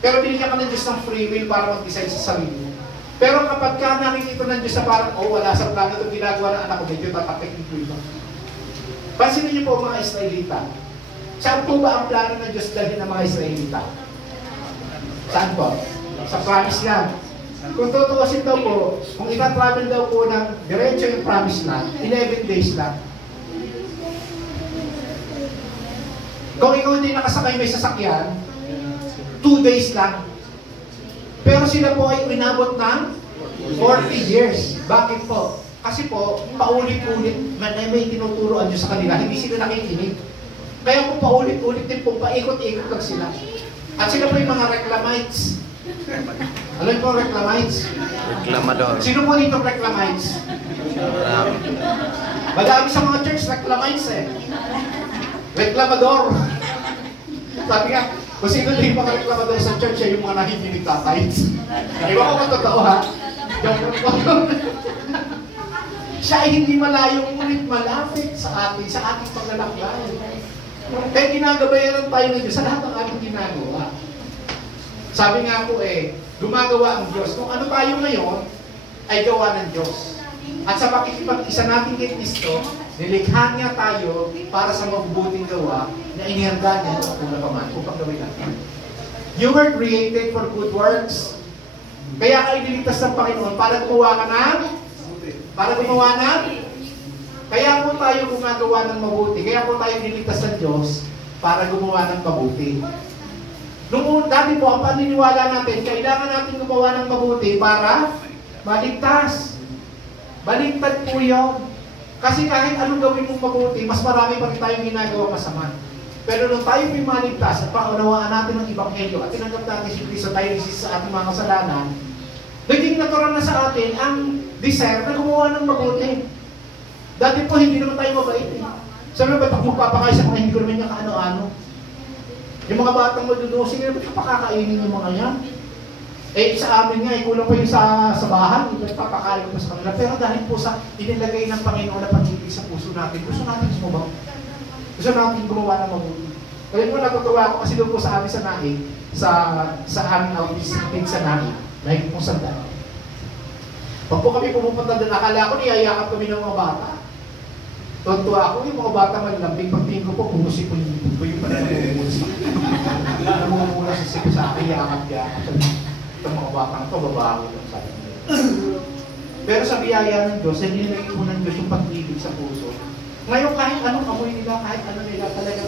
Pero binigyan ka ng Diyos ng free will para mag-decide sa sarili mo. Pero kapag ka nakikita ng Diyos na parang, wala sa plano itong ginagawa ng anak ko, medyo tatapik yung iba. Pansinin niyo po mga Israelita. Saan po ba ang plano ng Diyos dalhin ng mga Israelita? Saan po? Sa Promised Land. Kung tutuusin daw po, kung ita-travel daw po ng diretso yung Promised Land, 11 days lang. Kung ikaw hindi nakasakay may sasakyan, 2 days lang. Pero sila po ay inabot ng 40 years. Bakit po? Kasi po, paulit-ulit may tinuturo ang Diyos sa kanila. Hindi sila nakikinig. Kaya po paulit-ulit din po, paikot-ikot lang sila. At sila po yung mga reclamites. Alam po reclamites? Reklamador. Sino po dito reclamites? Madami sa mga church reclamites Reklamador. Sabi nga, kung sino din yung mga reklamador sa church yung mga nahihinig tatites. Iba ko kung totoo ha? Siya ay hindi malayo, ngunit malapit sa atin, sa ating paglalakbay. Kaya ginagabayaran tayo ng Diyos sa lahat ng ating ginagawa. Sabi nga po gumagawa ang Diyos. Kung ano tayo ngayon, ay gawa ng Diyos. At sa pakikipag-isa natin kay Kristo, nilikha niya tayo para sa mabubuting gawa na inihanda niya sa una pa man upang gawin natin. You were created for good works. Kaya ka iniligtas ng Panginoon para gumawa ka ng kaya po tayo gumagawa ng mabuti. Kaya po tayo niligtas ng Diyos para gumawa ng mabuti. Noong dati po, ang paniniwala natin, kailangan natin gumawa ng mabuti para maligtas. Baligtad po yun. Kasi kahit anong gawin mong mabuti, mas marami pa rin tayong ginagawa masama. Pero nung tayo may maligtas at paunawaan natin ng Ebanghelyo at tinanggap natin si Cristo tayo sa ating mga kasalanan, naging natural na sa atin ang desire na gumawa ng mabuti. Dati po, hindi naman tayo mabait Sabi mo, ba't ako magpapakain sa mga hindi ko naman niya kaano-ano? Yung mga batang madudusin, ba't ka pakakainin yung mga yan? Sa amin nga, kulang pa yung sa bahay, papakain ko pa sa kanila. Pero dahil po sa inilagay ng Panginoon na pag-ibig sa puso natin sumubang. Gusto natin gumawa ng mabuti. Kaya mo natutuwa ako kasi doon po sa amin sa Naig, sa aming outing sa Naig, Naig po sandal. Pag po kami pumupunta doon, akala ko niyayakap kami ng mga bata. Tuntua ako, yung mga bata malalambing, pagtingin ko po, pumusi po yung pala namumula sa sipo sa akin, yakap-yakap. Itong mga batang ito, babaho lang sa akin. Pero sa biyaya ng Diyos, hindi nilagay po ng Diyos yung pag-ibig sa puso. Ngayon, kahit anong amoy nila, kahit ano nila talaga,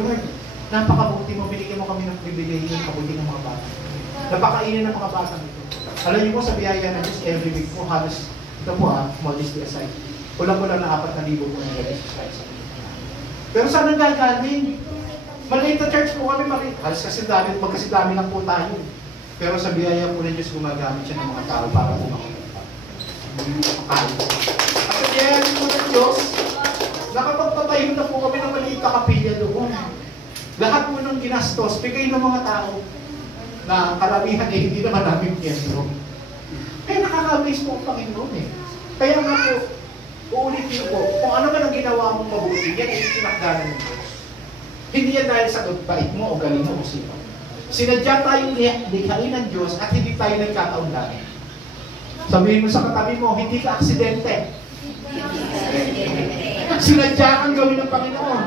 Lord, Napakabuti mo, binigyan mo kami ng pribilehyo ng kabuti ng mga bata. Napakainin ng mga bata nito. Alam niyo po, sa biyaya na Diyos, every week po, halos, ito po modesty aside, kulang-kulang na 4,000 po ng exercise. Pero saan ang gagaling? Maliit na church po kami, halos kasi magkasidami lang po tayo. Pero sa biyaya po ng Diyos, gumagamit siya ng mga tao para pumakulit. At sa biyaya po ng Diyos, nakapagpatayo na po kami ng maliit na kapilya doon. Lahat po ng ginastos, bigay ng mga tao na karamihan eh, hindi naman namin piyento. Kaya nakaka-amaze po ang Panginoon eh. Kaya nga po, uulitin po, kung ano man ang ginawa mong mabuti, yan ay tinakdanan ng Diyos. Hindi yan dahil sa bait mo o galing mo o sino. Sinadya tayong likhain ng Diyos at hindi tayo nagkakaunlaran. Sabihin mo sa katabi mo, hindi ka aksidente. Sinadya kang gawin ng Panginoon.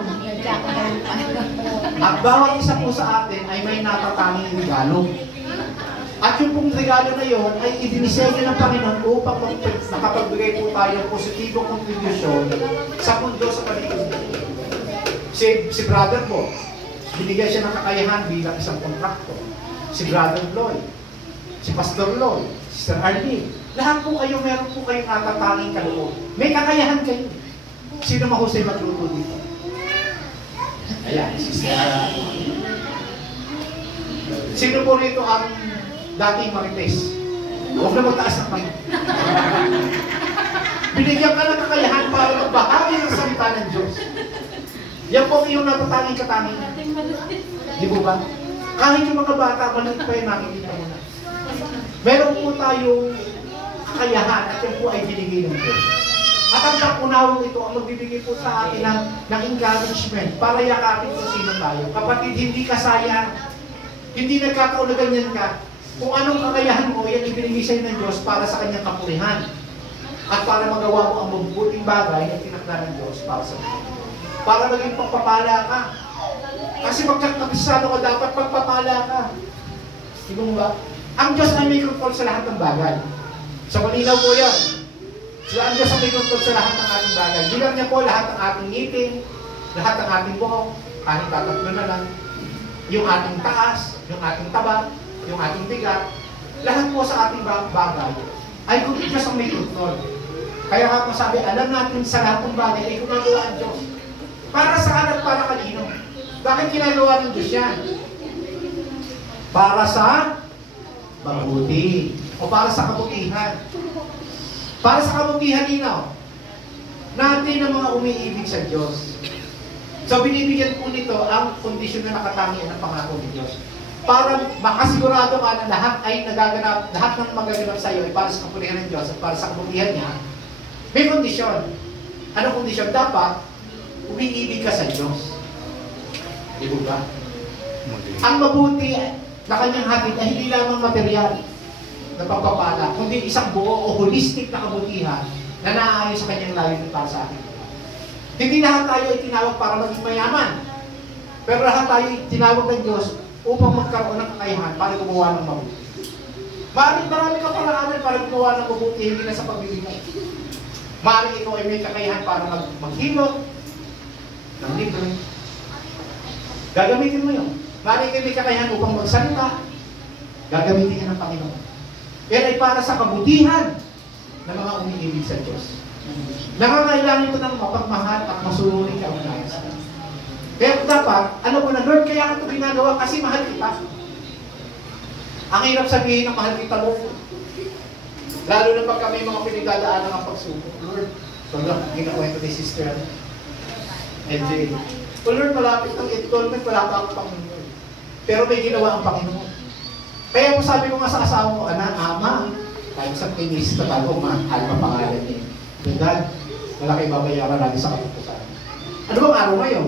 At bawat isa po sa atin ay may natatanging regalo. At yung pong regalo na yon ay idinisenyo ng Panginoon upang nakapagbigay po tayo ng positibong kontribusyon sa mundo sa paligid. Si brother po, binigay siya ng kakayahan bilang isang kontraktor. Si brother Lloyd, si Pastor Lloyd, Sister Arlene, lahat po kayo, meron po kayong natatanging kaloob. May kakayahan kayo. Sino mahusay magluto dito? Ayan, Sister. Sino po rito ang dating Marites? Huwag na magtaas ng pangit. Binigyan ka ng kakayahan para magbahagi ng salita ng Diyos. Yan po yung natatanging katangian. Di po ba? Kahit yung mga bata, maliit pa yung nakikita mo na. Meron po tayong kakayahan at yan po ay binigay ng Diyos. At ang kapunawang ito ang magbibigay po sa atin ng encouragement para yakapin kung sino tayo. Kapatid, hindi ka sayang. Hindi nagkakaulaganyan ka. Kung anong kakayahan mo, yan ibinigay sa'yo ng Diyos para sa kanyang kapurihan. At para magawa mo ang mabubuting bagay na tinakda ng Diyos para sa iyo. Para maging pagpapala ka. Kasi magkakapisado ka, dapat pagpapala ka. Di ba? Ang Diyos ay may control sa lahat ng bagay. Sa malinaw po yan. Ang Diyos ay may control sa lahat ng ating bagay. Bilang niya po lahat ng ating ngipin, lahat ng ating buhok, kahit tatatlo na lang, yung ating taas, yung ating taba, yung ating bigat, lahat po sa ating bagay ay kung Diyos ang may control. Kaya nga po sabi, alam natin sa lahat ng bagay ay gumagawa ang Diyos. Para saan at para kanino? Bakit ginagawa ng Diyos yan? Para sa mabuti. O para sa kabutihan. Para sa kabutihan nino. Natin ang mga umiibig sa Diyos. So binibigyan po nito ang kondisyon na nakatangian ng pangako ng Diyos. Para makasigurado ka na lahat ay nagaganap, lahat ng magaganap sa iyo ay para sa kabutihan ng Diyos at para sa kabutihan niya, may kondisyon. Ano kondisyon? Dapat umiibig ka sa Diyos. Di ba? Ang mabuti na kanyang hatid ay hindi lamang material na pagpapala, kundi isang buo o holistic na kabutihan na naaayon sa kanyang layunin para sa atin. Hindi lahat tayo ay tinawag para maging mayaman. Pero lahat tayo ay tinawag ng Diyos upang magkaroon ng kakayahan para gumawa ng mabuti. Marami ka paraanan para gumawa ng mabuti, hindi na sa pagbibigay. Maaaring ikaw ay may kakayahan para maghilot ng libro. Gagamitin mo yun. Maaaring ikaw may kakayahan upang magsalita. Gagamitin yan ng Panginoon. Yan ay para sa kabutihan ng mga umiibig sa Diyos. Nangangailangan ito ng mapagmahal at masunurin ka unahin sa Diyos. Kaya dapat, ano ko na, Lord, kaya ito ginagawa kasi mahal kita. Ang hirap sabihin na mahal kita, Lord. Lalo na pagka may mga pinagdadaanan ng pagsubok. Lord, ginakwento ni Sister NJ. Lord, malapit ng installment, wala pa ako Panginoon. Pero may ginawa ang Panginoon. Kaya po sabi ko nga sa asawa ko, anak, ama, kahit sa kinis na bago, mahal pa pangalan niya. Dad, malaki babayaran natin sa katapusan. Ano bang araw ngayon?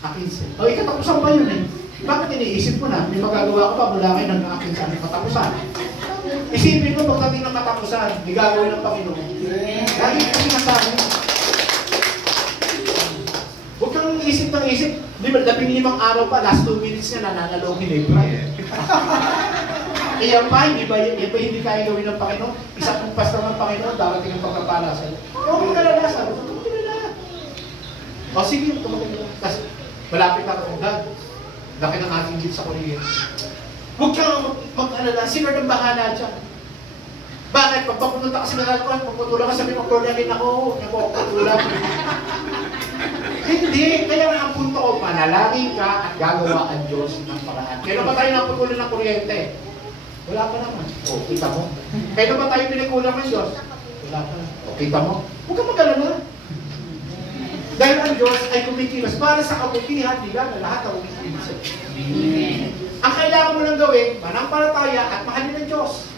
15. O, ikatapusan pa yun eh. Bakit iniisip mo na? May magagawa ko pa mula kayo ng 15 ang katapusan. Isipin mo pagdating ng katapusan, may gagawin ng Panginoon. Lagi ko sinasabi. Huwag kang isip ng isip. Di ba, 15 araw pa, last 2 minutes niya nananalongin eh. Iyan pa, hindi ba hindi kaya gawin ng Panginoon? Isa pong pastor ng Panginoon, darating ang pagpapala sa'yo. Huwag mo kalala, sabi ko, huwag mo kalala. O sige, kasi malapit na akong dad. Laki ng ating dito sa kuryente. Huwag kang mag-alala, si Lord ang bahala dyan. Bakit? Pag papunta ka sa nalalakuan, pagputulang ka, sabi mo, Lord, ako putulang. Hindi. Kaya nga ang punto ko, manalangin ka at gagawa ang Diyos ng paraan. Kailan ba tayo naputulan ng kuryente? Wala pa naman. O, kita mo. Kailan ba tayo pinikulang ng Diyos? Wala pa naman. O, kita mo. Huwag kang mag-alala. Dahil ang Diyos ay kumikilos para sa kabutihan nila na lahat ang umikilos. Ang kailangan mo lang gawin, manampalataya at mahalin ng Diyos.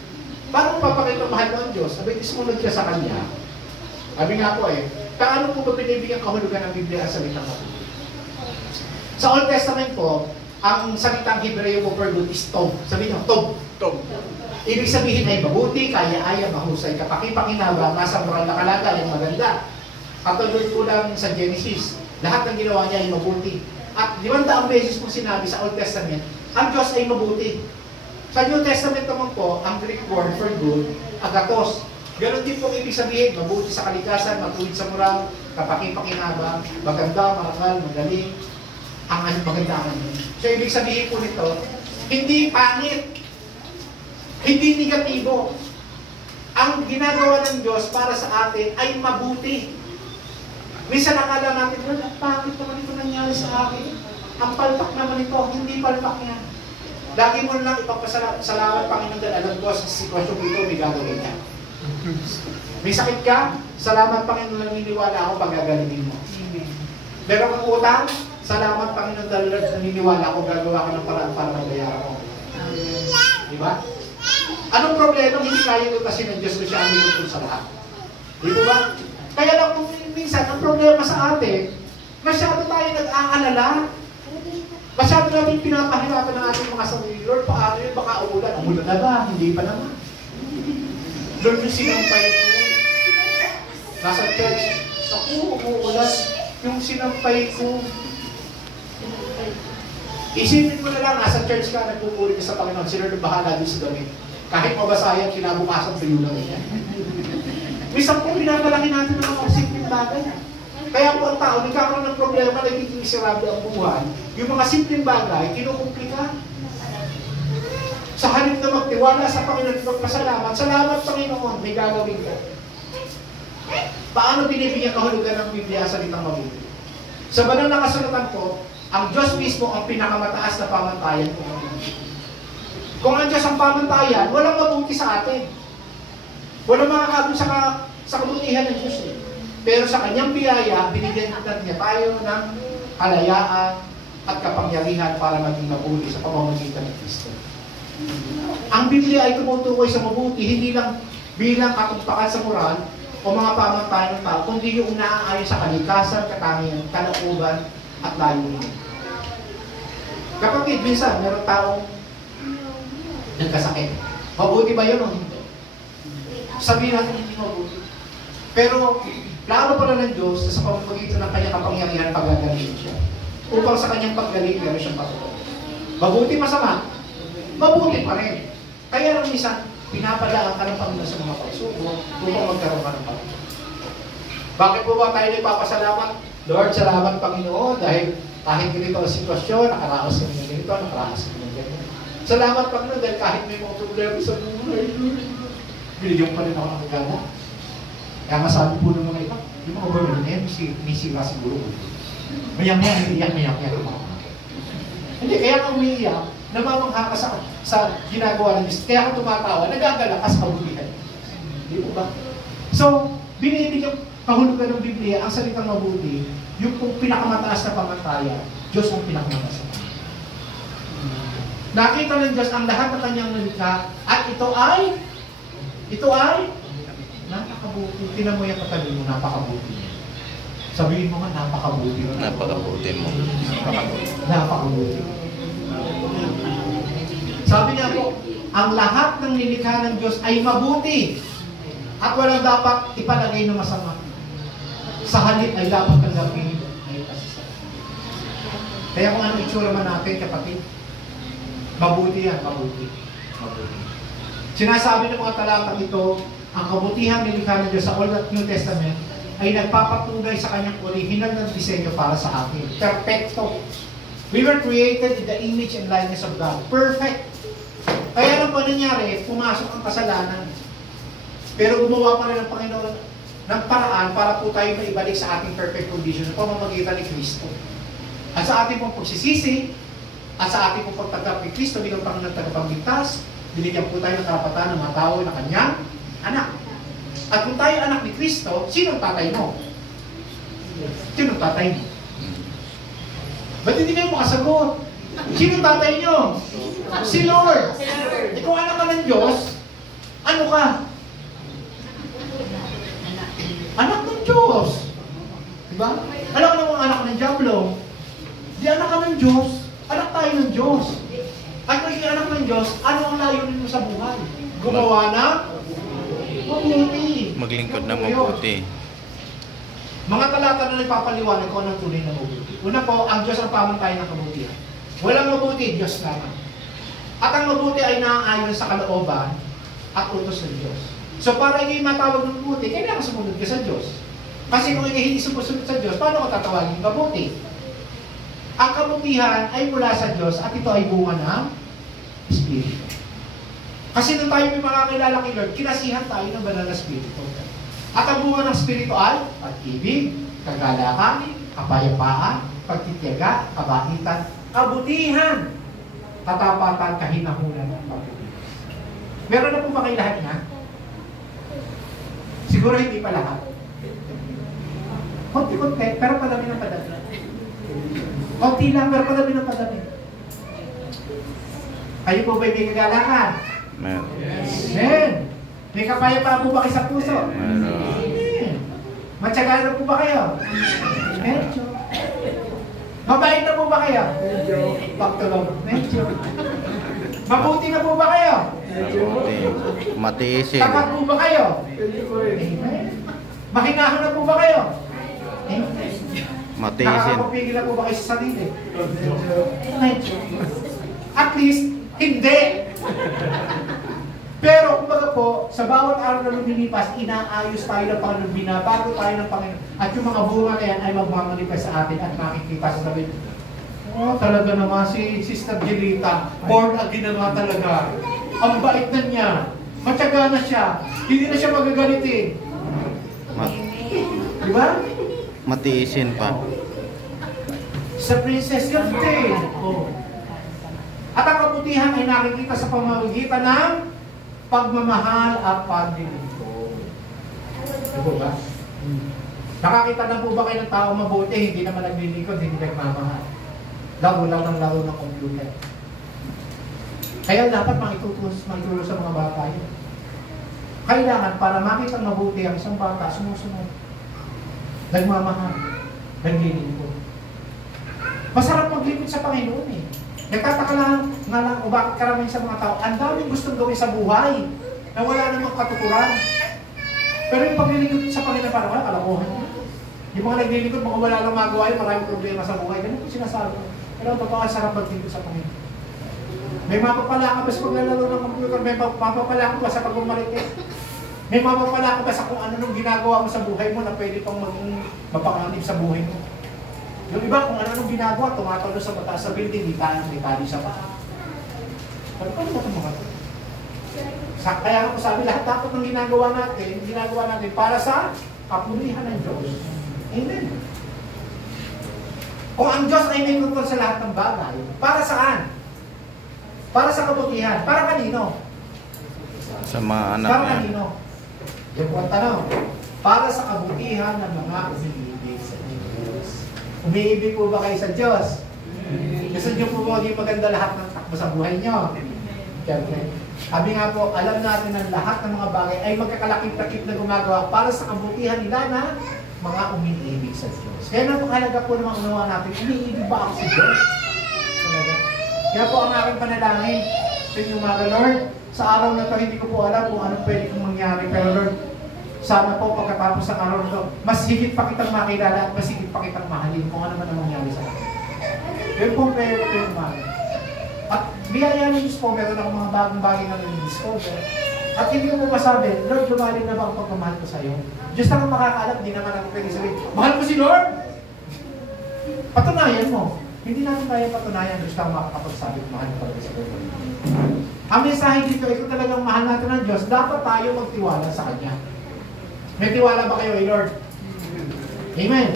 Paano mo papakita mahal mo ang Diyos? Sabi, sumunod ka sa Kanya. Sabi nga po paano po ba binibigyan kahulugan ng Biblia ang salitang mabuti? Sa Old Testament po, ang salitang Hebreo po for good is tov. Sabi niyo, tov. Tov. Ibig sabihin ay mabuti, kaya-aya, mahusay, kapaki-pakinabang, nasa moral na kalagayan, maganda. Katulad po lang sa Genesis, lahat ng ginawa niya ay mabuti. At 500 beses po sinabi sa Old Testament, ang Diyos ay mabuti. Sa New Testament naman po, ang Greek word for good, agathos. Ganon din po ibig sabihin, mabuti sa kalikasan, matuwid sa moral, kapaki-pakinabang, maganda, marangal, magaling, ang maganda ang ano. So ibig sabihin po nito, hindi pangit, hindi negatibo. Ang ginagawa ng Diyos para sa atin ay mabuti. Minsan akala natin, bakit naman ito nangyari sa akin? Ang palpak naman ito, hindi palpak yan. Lagi mo lang ipapasalamat, Panginoon, dahil alam ko sa sitwasyon ito, may gagawin niya. May sakit ka, salamat, Panginoon, naniniwala ako pagagalingin mo. Meron kang utang, salamat, Panginoon, dahil naniniwala ako, gagawa ka ng paraan para magbayaran ko. Diba? Anong problema? Hindi kaya tutasin ng Diyos ko siya ang minutol sa lahat. Di ba? Kaya lang kung minsan, ang problema sa atin, masyado tayo nag-aalala. Masyado natin pinapahirapan ng ating mga sarili. Lord, paano yun? Baka umulan. Umulan na ba? Hindi pa naman. Lord, yung sinampay ko. Nasa church. Ako, umuulan. Yung sinampay ko. Isipin mo na lang, nasa church ka, nagpupuri ka sa Panginoon. Si Lord, bahala din sa damit. Kahit mabasayan, kinabukasan sa iyo lang yan. Minsan po, pinapalaki natin ng mga simpleng bagay. Kaya po ang tao, nagkakaroon ng problema, nagiging miserable ang buhay. Yung mga simpleng bagay, kinukumplika. Sa halip na magtiwala sa Panginoon, magpasalamat, salamat Panginoon, may gagawin ka. Paano binibigyan kahulugan ng Biblia sa salitang mabuti? Sa banal na kasulatan po, ang Diyos mismo ang pinakamataas na pamantayan po. Kung ang Diyos ang pamantayan, walang mabuti sa atin. Walang makakabot sa kabutihan ng Diyos. Pero sa kanyang biyaya, binigyan niya tayo ng kalayaan at kapangyarihan para maging mabuti sa pamamagitan ng Kristo. Ang Biblia ay tumutukoy sa mabuti, hindi lang bilang katumpakan sa moral o mga pamantayan ng tao, kundi yung naaayon sa kalikasan, katangian, kalooban, at layunin. Kapag minsan, meron taong nagkasakit. Mabuti ba yun o hindi? Sabihin natin hindi mabuti. Pero, plano pala ng Diyos na sa pamamagitan ng kanyang kapangyarihan pagagaling siya. Upang sa kanyang paggaling, meron siyang patuloy. Mabuti, masama? Mabuti pa rin. Kaya lang minsan, pinapadaan ka ng Panginoon sa mga pagsubok upang magkaroon ka ng patuloy. Bakit po ba tayo nagpapasalamat? Lord, salamat Panginoon dahil kahit ganito ang sitwasyon, nakaraos kami ng ganito, nakaraos kami ng ganito. Salamat Panginoon dahil kahit may mga problema sa buhay, binigyan pa rin ako ng kagana. Kaya masabi po ng mga iba, yung mga overman na yan, may sira siguro. Mayang-mayang, iiyak-mayak-yak ang mga. Hindi, kaya kung umiiyak, namamangha ka sa ginagawa ng Diyos. Kaya kung tumatawa, nagagala ka sa kabutihan. Hindi po ba? So, binibigyan kahulugan ng Biblia, ang salitang mabuti, yung kung pinakamataas na pamataya, Diyos ang pinakamataas na pamataya. Nakita ng Diyos ang lahat ng kanyang nalikha, at ito ay napakabuti. Tinan mo yung katabi mo, napakabuti. Sabihin mo nga, napakabuti. Napakabuti mo. Napakabuti. Sabi niya po, ang lahat ng nilikha ng Diyos ay mabuti. At walang dapat ipalagay ng masama. Sa halip ay dapat tanggapin ay pasisay. Kaya kung ano itsura man natin, kapatid, mabuti yan, mabuti. Mabuti. Sinasabi ng mga talatang ito, ang kabutihang nilikha ng Diyos sa Old at New Testament ay nagpapatugay sa kanyang orihinal na disenyo para sa atin. Perfecto. We were created in the image and likeness of God. Perfect. Kaya lang po nangyari, pumasok ang kasalanan. Pero gumawa pa rin ng Panginoon ng paraan para po tayo maibalik sa ating perfect condition sa pamamagitan ni Kristo. At sa ating pong pagsisisi, at sa ating pong pagtanggap ni Kristo bilang Panginoon at tagapagligtas, binigyan po tayo ng karapatan ng mga tao na kanyang anak. At kung tayo anak ni Kristo, sino ang tatay mo? Sino ang tatay mo? Ba't hindi kayo makasagot? Sino ang tatay nyo? Si Lord. Ikaw anak ka ng Diyos, ano ka? Anak ng Diyos. Diba? Alam ka namang anak ng Diablo. Di anak ka ng Diyos. Anak tayo ng Diyos. At kung hindi anak ng Diyos, ano ang layunin mo sa buhay? Gumawa na? Mabuti. Maglingkod na mabuti. Mga talata na nagpapaliwanag ko ng tunay na mabuti. Una po, ang Diyos ang pamantay ng kabutihan. Walang mabuti, Diyos lamang. At ang mabuti ay naaayon sa kalooban at utos ng Diyos. So para hindi matawag ng mabuti, kailangan sumunod ka sa Diyos. Kasi kung hindi sumusunod sa Diyos, paano ka tatawagin mabuti? Ang kabutihan ay mula sa Diyos at ito ay bunga ng Espiritu. Kasi nung tayo may makakilala kay Lord, kinasihan tayo ng banal na Espiritu. At ang bunga ng Espiritu ay pag-ibig, kagalakan, kapayapaan, pagtitiyaga, kabaitan, kabutihan, katapatan, kahinahunan, at pagtitiyaga. Meron na po ba kayo lahat na? Siguro hindi pa lahat. Konti-konti, pero padami ng padami. Konti lang, pero padami ng padami. Kayo po ba'y may kagalakan? Meron. Amen. May kapayapaan po ba kayo sa puso? Meron. Amen. Matyagaan na po ba kayo? Medyo. Mabait na po ba kayo? Medyo. Pagtulog. Medyo. Mabuti na po ba kayo? Mabuti. Matiisin. Tapat po ba kayo? Amen. Mahinahon na po ba kayo? Amen. Matiisin. Nakakapagpigil na po ba kayo sa sarili? Medyo. At least, hindi. Pero, kumbaga po, sa bawat araw na lumilipas, inaayos tayo ng Panginoon, binabago tayo ng Panginoon, at yung mga bunga na yan ay magmamanifest sa atin at makikita sa sabi, oh, talaga naman si Sister Jelita, born again na nga talaga. Ang bait na niya, matyaga na siya, hindi na siya magagalitin. Diba? Matiisin pa. Sa Princess Gante. Oh. At ang kabutihan ay nakikita sa pamamagitan ng pagmamahal at paglilingkod. Diba ba? Nakakita na po ba kayo ng tao mabuti, hindi naman naglilingkod, hindi nagmamahal? Laro lang ng laro ng computer. Kaya dapat makituturo sa mga bata yun. Kailangan para makita mabuti ang isang bata, sumusunod. Nagmamahal. Naglilingkod. Masarap maglingkod sa Panginoon eh. Nagtataka lang nga lang o bakit karamihan sa mga tao, ang daming gustong gawin sa buhay na wala namang katuturan. Pero yung paglilingkod sa Panginoon, parang wala, kalakuhan. Yung mga naglilingkod, mga wala lang magawa yun, maraming problema sa buhay. Ganun po sinasabi. Pero ang totoo, sarap maglingkod sa Panginoon. May mapapala ka ba sa paglalaro ng computer? May mapapala ka ba sa pagmamarites? May mapapala ka ba sa kung ano nung ginagawa mo sa buhay mo na pwede pang maging mapakanib sa buhay mo? Yung iba, kung ano nung ginagawa, tumatalo sa mataas sa building, di tali sa paa. Pero paano ba ito mga ito? Kaya ako sabi, lahat dapat ng ginagawa natin para sa kapurihan ng Diyos. Amen. Kung ang Diyos ay may kontrol sa lahat ng bagay, para saan? Para sa kabutihan. Para kanino? Sa mga anak Para niya. kanino? Yung po ang tanong. Para sa kabutihan ng mga umiibig sa Diyos. Umiibig po ba kayo sa Diyos? Gusto niyo po maging maganda lahat ng takbo sa buhay niyo? Siyempre. Sabi nga po, alam natin na lahat ng mga bagay ay magkakalakip-takip na gumagawa para sa kabutihan nila na mga umiibig sa Diyos. Kaya napakalaga po naman unawa natin, umiibig ba ako sa Diyos? Talaga. Kaya po ang aking panalangin sa inyong mga Lord, sa araw na ito, hindi ko po alam kung anong pwede kong mangyari. Pero Lord, sana po pagkatapos ng araw na ito, mas higit pa kitang makilala at mas higit pa kitang mahalin kung ano man ang mangyari sa akin. Yun po ang prayer ko yung mga. At biyaya ng Diyos po, meron ako mga bagong bagay na nag-discover. At hindi ko po masabi, Lord, lumalim na ba ang pagmamahal ko sa iyo? Diyos lang makakaalam, di naman ako pwede sabihin, mahal mo si Lord? Patunayan mo. Hindi natin kaya patunayan Diyos lang makakapagsabi kung mahal na talaga sa Diyos. Ang mensahe dito ay kung talagang mahal natin ng Diyos, dapat tayo magtiwala sa Kanya. May tiwala ba kayo kay Lord? Amen.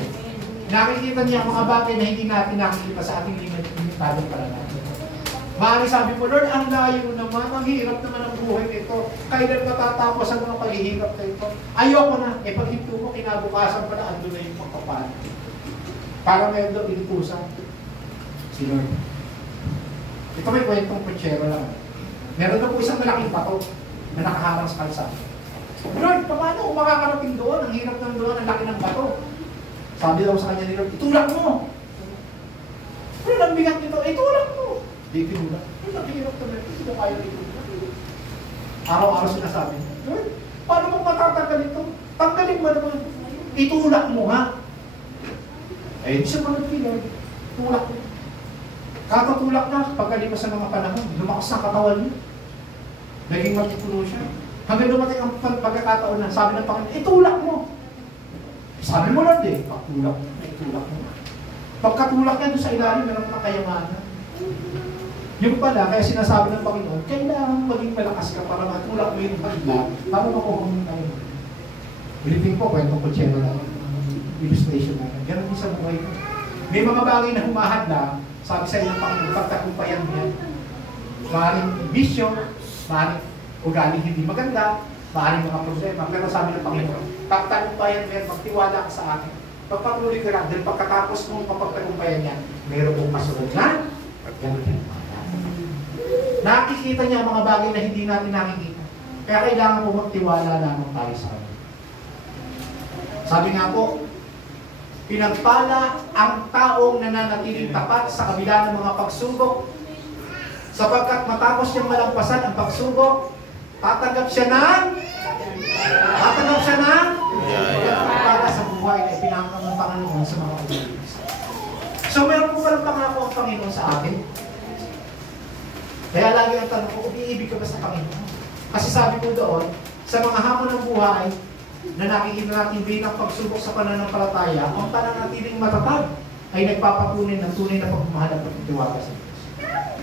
Nakikita niya ang mga bagay na hindi natin nakikita sa ating limitadong paraan. Maaaring sabi mo, Lord, ang layo naman, ang hirap naman ang buhay nito. Kailan matatapos ang mga paghihirap na ito? Ayoko na. Eh pag hinto mo, kinabukasan pala, ando na yung pagkapan. Para meron daw inutusan si Lord. Ito may kwentong kutsero lang. Meron na po isang malaking bato na nakaharang sa kalsada. Lord, paano kung makakarating doon? Ang hirap ng doon, ang laki ng bato. Sabi daw sa kanya ni Lord, itulak mo! Lord, ang bigat nito, itulak mo! Di tinulak. Lord, ang hirap naman, hindi ko kaya itulak. Araw-araw sinasabi, Lord, paano mo matatanggal ito? Tanggalin mo naman. Itulak mo ha? Eh, di siya managpilay. Tulak mo. Kakatulak na, pagkalipas sa mga panahon, lumakas ang katawan niya. Naging magpupuno siya. Hanggang dumating ang pagkakataon na, sabi ng Panginoon, itulak mo. Sabi mo Lord eh, pagtulak mo, itulak mo. Pagkatulak niya doon sa ilalim, meron ng kayamanan. Yung pala, kaya sinasabi ng Panginoon, kailangan maging malakas ka para matulak mo yung pagla, para makuha mo tayo. Pilipin ko, kwentong kutsero lang. Illustration na. Ganun din sa buhay ko. May mga bagay na humahad na, sabi sa ilang Panginoon, pagtagumpayan mo yan. Maaaring bisyo, maaaring ugaling hindi maganda, maaaring mga problema. Pero sabi ng Panginoon, pagtagumpayan mo yan, magtiwala ka sa akin. Pagpatuloy ka lang, dahil pagkatapos mong mapagtagumpayan yan, meron mong kasunod na, ganun din. Nakikita niya ang mga bagay na hindi natin nakikita. Kaya kailangan mo magtiwala lamang tayo sa akin. Sabi nga po, pinagpala ang taong nananatiling tapat sa kabila ng mga pagsubok, sapagkat matapos niyang malampasan ang pagsubok, tatanggap siya ng pagpapala sa buhay na ipinangako ng Panginoon sa mga kaibigan. So meron po palang pangako ang Panginoon sa atin. Kaya lagi ang tanong ko, umiibig ka ba sa Panginoon? Kasi sabi ko doon, sa mga hamon ng buhay, na nakikita natin bilang pagsubok sa pananampalataya, ang pananatiling matatag ay nagpapatunay ng tunay na pagmamahal at pagtitiwala sa Diyos.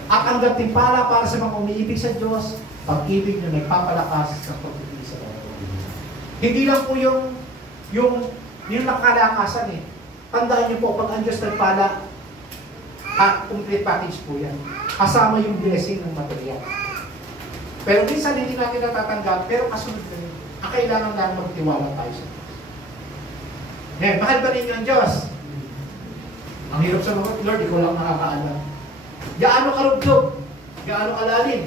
At ang gantimpala para sa mga umiibig sa Diyos, pag-ibig na nagpapalakas sa pagtitiwala sa Diyos. Hindi lang po yung nakalakasan eh. Tandaan niyo po, pag ang Diyos nagpala, complete package po yan. Kasama yung blessing ng material. Pero minsan hindi natin natatanggap, pero kasunod na yun. Ang kailangan lang magtiwala tayo sa Diyos. Ngayon, mahal ba ninyo ang Diyos? Ang hirap sa mga Lord, ikaw lang nakakaalam. Gaano karugtog? Gaano kalalim?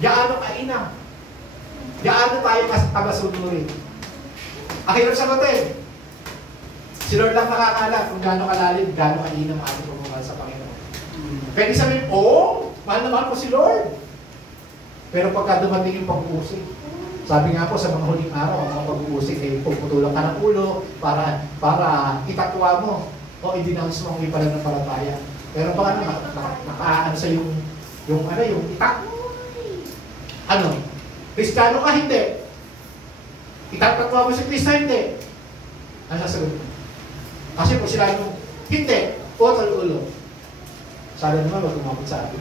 Gaano kainam? Gaano tayo taga-sunurin? Ang hirap sa hotel. Si Lord lang nakakaalam kung gaano kalalim, gaano kainam ang ating pagmamahal sa Panginoon. Pwede sabihin, mahal na mahal ko si Lord. Pero pagka dumating yung pag-uusig, sabi nga po sa mga huling araw, ang mga pag-uusig ay puputulang ka ng ulo para itatwa mo o i-denounce mo ang ipananampalataya. Pero pag nakaano sa yung itak. Kristiyano ka, hindi. Itatatwa mo si Kristo, hindi. Ano sasagot mo? Kasi pag sila mo, hindi. Putol ulo. Sana naman, wag kumabot sa atin.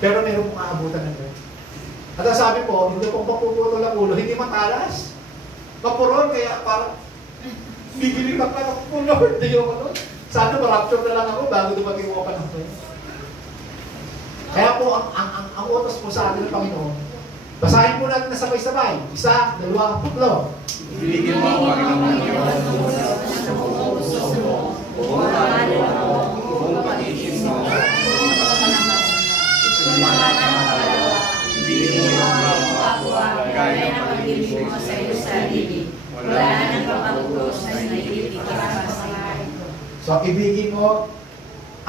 Pero meron mong aabutan ng Lord. At ang sabi po, hindi pong papuputol ang ulo, hindi matalas. Mapuron, kaya parang bibiling ka lang ako, Lord, di ako nun. Sana ma-rapture na lang ako bago dumating mo pa ng Lord. Kaya po, ang utos po sa atin ng Panginoon, basahin po natin na sabay-sabay. 1, 2, 3. Ibigin mo ang Panginoon Diyos sa buong puso mo, buong kaluluwa mo, buong pag-ibig mo, ibigin mo ang mga kapwa, gaya ng pag-ibig mo sa iyo sarili. Wala nang kapag-utos na sinaiibig ka sa akin. So, ibigin mo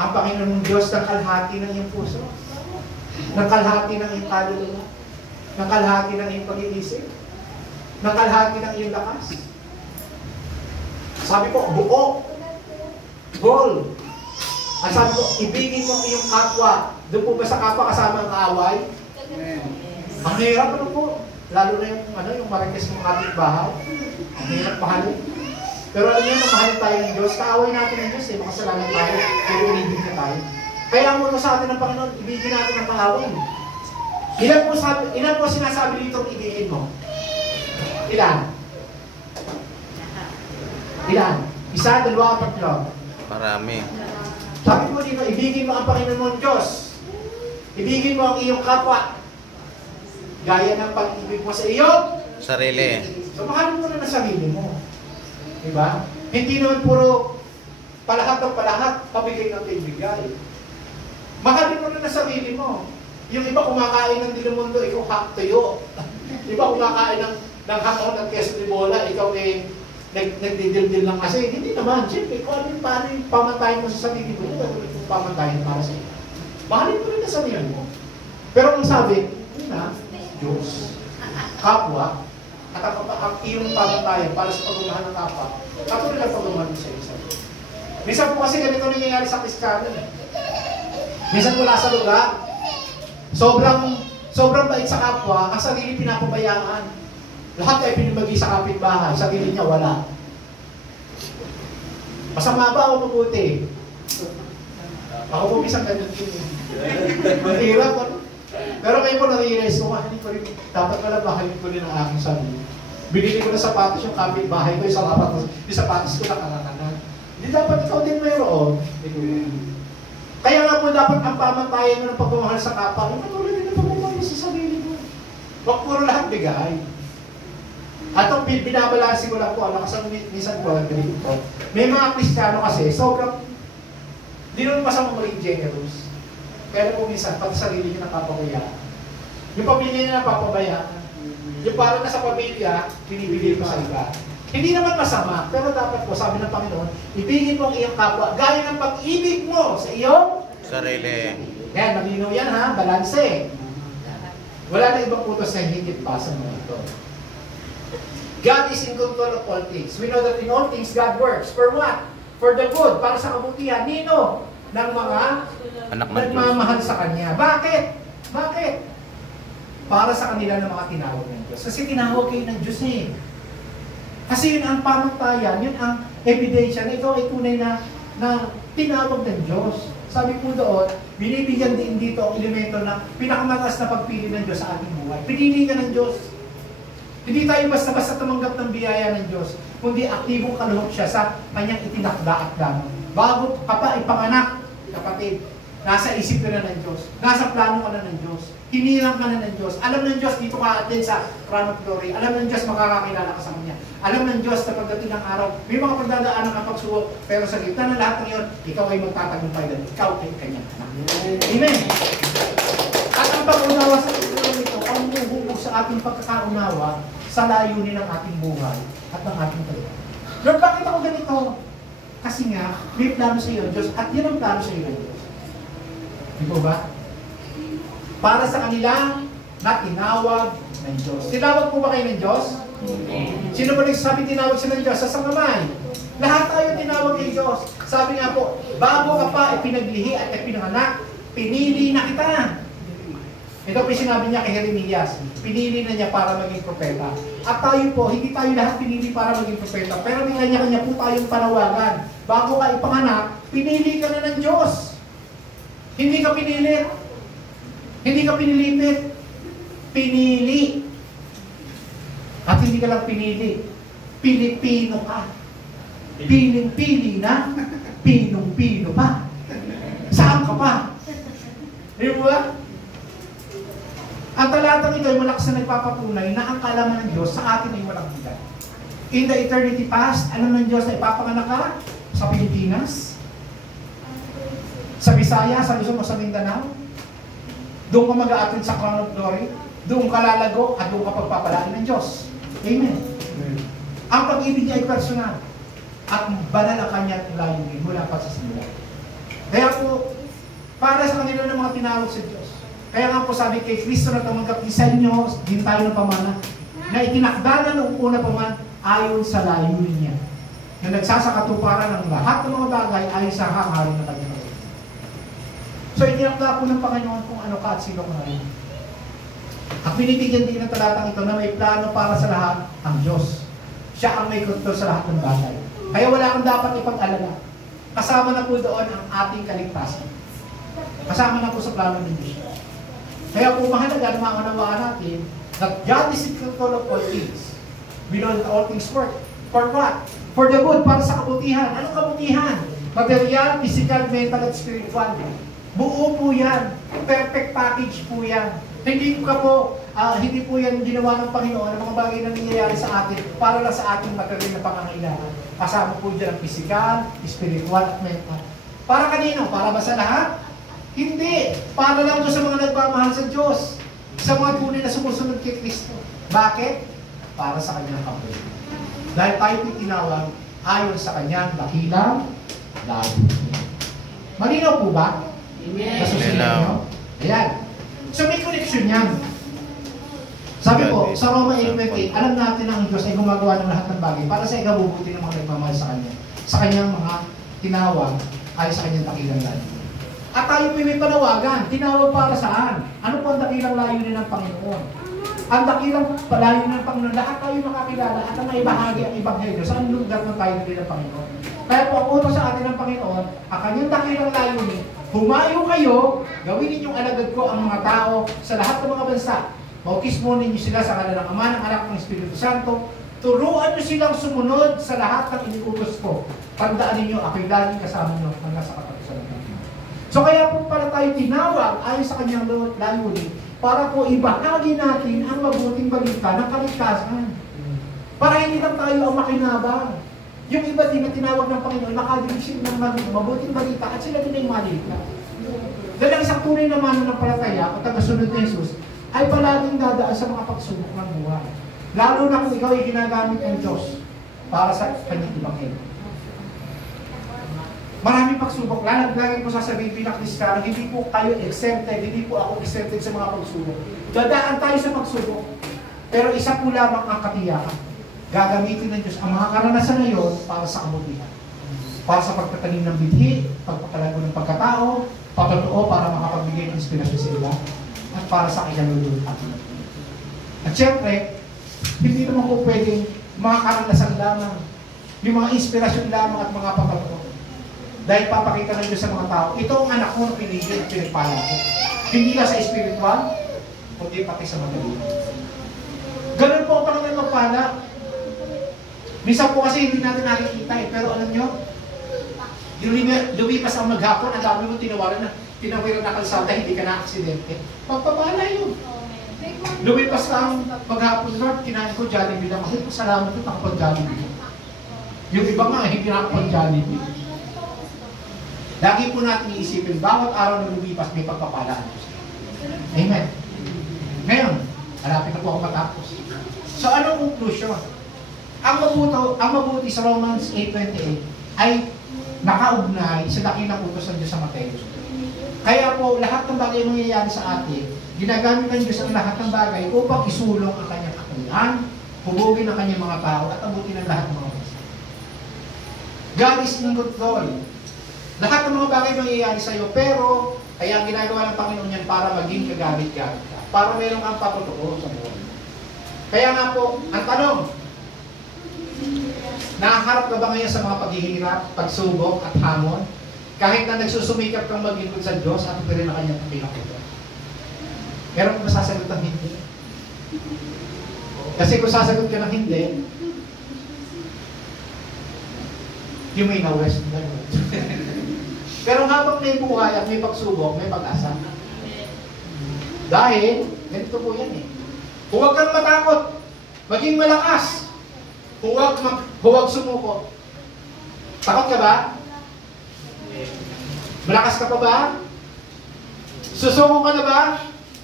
ang Panginoon Diyos ng kalahati ng iyong puso, ng kalahati ng iyong kaluluwa, ng kalahati ng iyong pag-iisip, ng kalahati ng iyong lakas. Sabi ko, buo, whole. Ang sabi ko, ibigin mo ang iyong kapwa. Doon po ba sa kapwa kasama ang kaaway? Ang hirap po. Lalo na yung marites ng ating bahay. Ang hirap mahalin. Pero alam niyo, mamahalin tayo ng Diyos, kaaway natin ng Diyos makasalanan tayo, pero inibig na tayo. Kaya ang muna sa atin ng Panginoon, ibigin natin ang kaaway. Ilan po sinasabi dito ibigin mo? Ilan? Ilan? Isa, dalawa, tatlo. Marami. Sabi mo dito, ibigin mo ang Panginoon mong Diyos. Ibigin mo ang iyong kapwa. Gaya ng pag-ibig mo sa iyong Sarili. so, mahalin mo na ng sarili mo. Diba? Hindi naman puro palahat ng palahat, pabigay ng bibigay. Mahalin mo na ng sarili mo. Yung iba kumakain ng dilamundo, ikaw hak tuyo. Iba kumakain ng hakon at queso de bola, ikaw nagdidildil lang kasi. Hindi naman. Siyempre, kung paano yung pamantayan mo sa sarili mo, yung pamantayan para sa iyo. Mahalin mo rin na sarili mo. Pero kung sabi, yun na, Diyos, kapwa, at ang iyong pamantayan para sa pagmamahal ng kapwa, katulad ang pagmamahal mo sa isa. Minsan po kasi ganito nangyayari sa Kristiyano. Minsan mula sa lugar, sobrang bait sa kapwa, ang sarili pinapabayaan. Lahat ay pinibagi sa kapitbahay, sarili niya wala. Masama ba o mabuti? Ako po minsan ganyan din. Mahirap, ano? Pero kayo po nare-realize ko, hindi ko rin, dapat pala bahayin ko rin ang aking sarili. Binili ko na sapatos yung kapitbahay ko, yung sapatos ko nakakakanan. Hindi dapat ikaw din mayroon. Kaya nga po dapat ang pamantayan mo ng pagmamahal sa kapwa, yung katulad din ang pagmamahal sa sarili mo. Huwag puro lahat bigay. At ang binabalansin ko lang po, kasi minsan po, may mga Kristiyano kasi, sobrang, hindi naman masama maging generous. Kaya po minsan, pati sarili niya napapabayaan. Yung pamilya niya napapabayaan. Yung parang nasa pamilya, binibigay mo sa iba. Hindi naman masama, pero dapat po, sabi ng Panginoon, ibigin mo ang iyong kapwa, gaya ng pag-ibig mo sa iyong Sarili. yan, malinaw yan ha, balanse. Wala na ibang utos na higit pa sa mga ito. God is in control of all things. We know that in all things, God works. For what? For the good, para sa kabutihan. Nino? Ng mga Anak ng Diyos. nagmamahal sa Kanya. Bakit? Bakit? Para sa kanila ng mga tinawag ng Diyos. Kasi tinawag kayo ng Diyos eh. Kasi yun ang pamantayan, yun ang ebidensya na ito ay tunay na tinawag ng Diyos. Sabi po doon, binibigyan din dito ang elemento na pinakamataas na pagpili ng Diyos sa ating buhay. Pinili ka ng Diyos. Hindi tayo basta-basta tumanggap ng biyaya ng Diyos, kundi aktibong kaluhok siya sa kanyang itinakda at plano. Bago ka pa ipanganak, kapatid, nasa isip ka na ng Diyos. Nasa plano ka na ng Diyos. Hiniram ka na ng Diyos. Alam ng Diyos, dito ka atin sa crown of glory. Alam ng Diyos, makakakilala ka sa Kanya. Alam ng Diyos na pagdating ng araw, may mga pagdadaanan ng pagsubok, pero sa gitna ng lahat ng iyon, ikaw ay magtatagumpay dahil ikaw ay Kanyang anak. Amen! At ang pag-unawa sa tulong ito, ang huhubog sa ating pagkakaunawa sa layunin ng ating buhay at ng ating pagkakas. Lord, bakit ako ganito? Kasi nga, may plano sa iyo, Diyos, at yan ang plano sa iyo ng Diyos. Di po ba? Para sa kanila na tinawag ng Diyos. Tinawag po ba kayo ng Diyos? Sino ba nagsasabi tinawag siya ng Diyos? Sa sangamay. Lahat tayo tinawag ng Diyos. Sabi nga po, bago ka pa ipinaglihi at ipinanganak, pinili na kita. Ito po sinabi niya kay Jeremias, pinili na niya para maging propeta. At tayo po, hindi tayo lahat pinili para maging propeta, pero may kanya-kanya po tayong panawagan. Bago ka ipanganak, pinili ka na ng Diyos. Hindi ka pinilit. Hindi ka pinilipit. Pinili. At hindi ka lang pinili. Pilipino ka. Piling-pili na. Pinong-pino pa. Saan ka pa? Di ba? Ang talatang ito ay malakas na nagpapatunay na ang kaalaman ng Diyos sa atin ay walang hanggan. In the eternity past, alam ng Diyos na ipapanganak ka sa Pilipinas, sa Bisaya, sa Luzon o sa Mindanao. Doon ka mag-a-attend sa Crown of Glory, doon ka lalago at doon ka pagpapalaan ng Diyos. Amen. Ang pag-ibig niya ay personal at banal ang kanyang layunin mula pa sa simula. Kaya po, para sa kanila ng mga tinawag sa Diyos, kaya nga po sabi kay Kristo na tumanggap sa inyo, din tayo ng pamana, na itinakda na noong una pa man ayon sa layunin niya. Na nagsasakatuparan ng lahat ng mga bagay ayon sa hangarin ng kanyang layunin. So itinakda po ng Panginoon kung ano ka at sino ka ngayon. At binibigyan din ng talatang ito na may plano para sa lahat ang Diyos. Siya ang may kontrol sa lahat ng bagay. Kaya wala kang dapat ipag-alala. Kasama na po doon ang ating kaligtasan. Kasama na po sa plano ng Diyos. Kaya po mahalaga na maunawaan natin that God is in control of all things. We know that all things work. For what? For the good, para sa kabutihan. Anong kabutihan? Material, physical, mental, at spiritual. Buo po yan. Perfect package po yan. Hindi po yan ginawa ng Panginoon ang mga bagay na nangyayari sa atin para lang sa ating material na pangangailangan. Kasama po dyan ang physical, spiritual, at mental. Para kanino? Para ba sa lahat? Hindi. Para lang doon sa mga nagmamahal sa Diyos. Sa mga tunay na sumusunod kay Kristo. Bakit? Para sa kanyang kapatid. Dahil tayo tinawag ayon sa kanyang dakilang layo. Malinaw po ba? Amen. Nasusunod nyo? Ayan. So may connection yan. Sabi po, sa Roma 8:28, alam natin na ang Diyos ay gumagawa ng lahat ng bagay para sa ikabubuti ng mga nagmamahal sa Kanya. Sa Kanyang mga tinawag ay sa Kanyang dakilang layo. At tayo po may panawagan. Tinawag para saan? Ano po ang dakilang layunin ng Panginoon? Ang dakilang layunin ng Panginoon, lahat tayo makakilala at ang maibahagi ang Ebanghelyo. Saan lugar na tayo din ng Panginoon? Kaya po ang utos sa atin ng Panginoon, ang Kanyang dakilang layunin, humayo kayo, gawin ninyong alagad ko ang mga tao sa lahat ng mga bansa. Bautismo ninyo sila sa ngalan ng Ama, ng Anak, ng Espiritu Santo. Turuan niyo silang sumunod sa lahat ng iniutos ko. Tandaan ninyo, ako'y laging kasama niyo hanggang sa katapusan ng mundo. So kaya po pala tayo tinawag ayon sa kanyang layunin para po ibahagi natin ang mabuting balita ng kaligtasan. Para hindi lang tayo ang makinabang. Yung iba din na tinawag ng Panginoon, nakadinig ng mabuting balita at sila din ay maligtas. Dahil ang isang tunay na mananampalataya o tagasunod ni Jesus ay palaging dadaan sa mga pagsubok ng buhay. Lalo na kung ikaw ay ginagamit ng Diyos para sa kanyang Ebanghelyo. Maraming pagsubok. Lagi ko sasabihin bilang Kristiyano, hindi po kayo exempted, hindi po ako exempted sa mga pagsubok. Dadaan tayo sa pagsubok. Pero isa po lamang ang katiyakan. Gagamitin ng Diyos ang mga karanasan na yun para sa kabutihan. Para sa pagtatanim ng bidhi, pagpapalago ng pagkatao, patotoo para makapagbigay ng inspirasyon sa iba, at para sa kanyang lulutan. At syempre, hindi naman po pwedeng mga karanasan lamang, yung mga inspirasyon lamang at mga patotoo. Dahil papakita ng Diyos sa mga tao, ito ang anak mo na pinigil at pinagpala ko. Hindi lang sa spiritual, kundi pati sa madali. Ganun po ang Panginoon magpala. Minsan po kasi hindi natin nakikita eh, pero alam nyo, lumipas ang maghapon, ang dami mo tinawaran na kalsada, hindi ka na-aksidente. Pagpapala yun. Lumipas ka ang maghapon, Lord, kinain ko Jollibee lang. Ako, salamat ito, nakapag-Jollibee. Yung iba nga, hindi nakapag-Jollibee. Lagi po natin iisipin, bawat araw na lumipas, may pagpapalaan. Amen. Ngayon, malapit na po ako matapos. So, anong conclusion? Ang mabuti sa Romans 8:28 ay nakaugnay sa dakilang utos ng Diyos sa Mateo. Kaya po, lahat ng bagay mangyayari sa atin, ginagamit ng Diyos ang lahat ng bagay upang isulong ang kanyang kakulian, hubugin ang kanyang mga tao, at abutin ang lahat ng mga bansa. God is in control. Lahat ng mga bagay mangyayari sa iyo, pero kaya ang ginagawa ng Panginoon yan para maging kagamit-gamit ka. Para meron kang patotoo sa buhay. Kaya nga po, ang tanong, nakaharap ka ba ngayon sa mga paghihirap, pagsubok at hamon? Kahit na nagsusumikap kang maglingkod sa Diyos at ito rin ang kanyang kapinakutan. Meron kang masasagot ng hindi? Kasi kung sasagot ka ng hindi, you may now rest in the Lord. Pero habang may buhay at may pagsubok, may pag-asa. Dahil, ganito po yan eh. Huwag kang matakot. Maging malakas. Huwag sumuko. Takot ka ba? Malakas ka pa ba? Susuko ka na ba?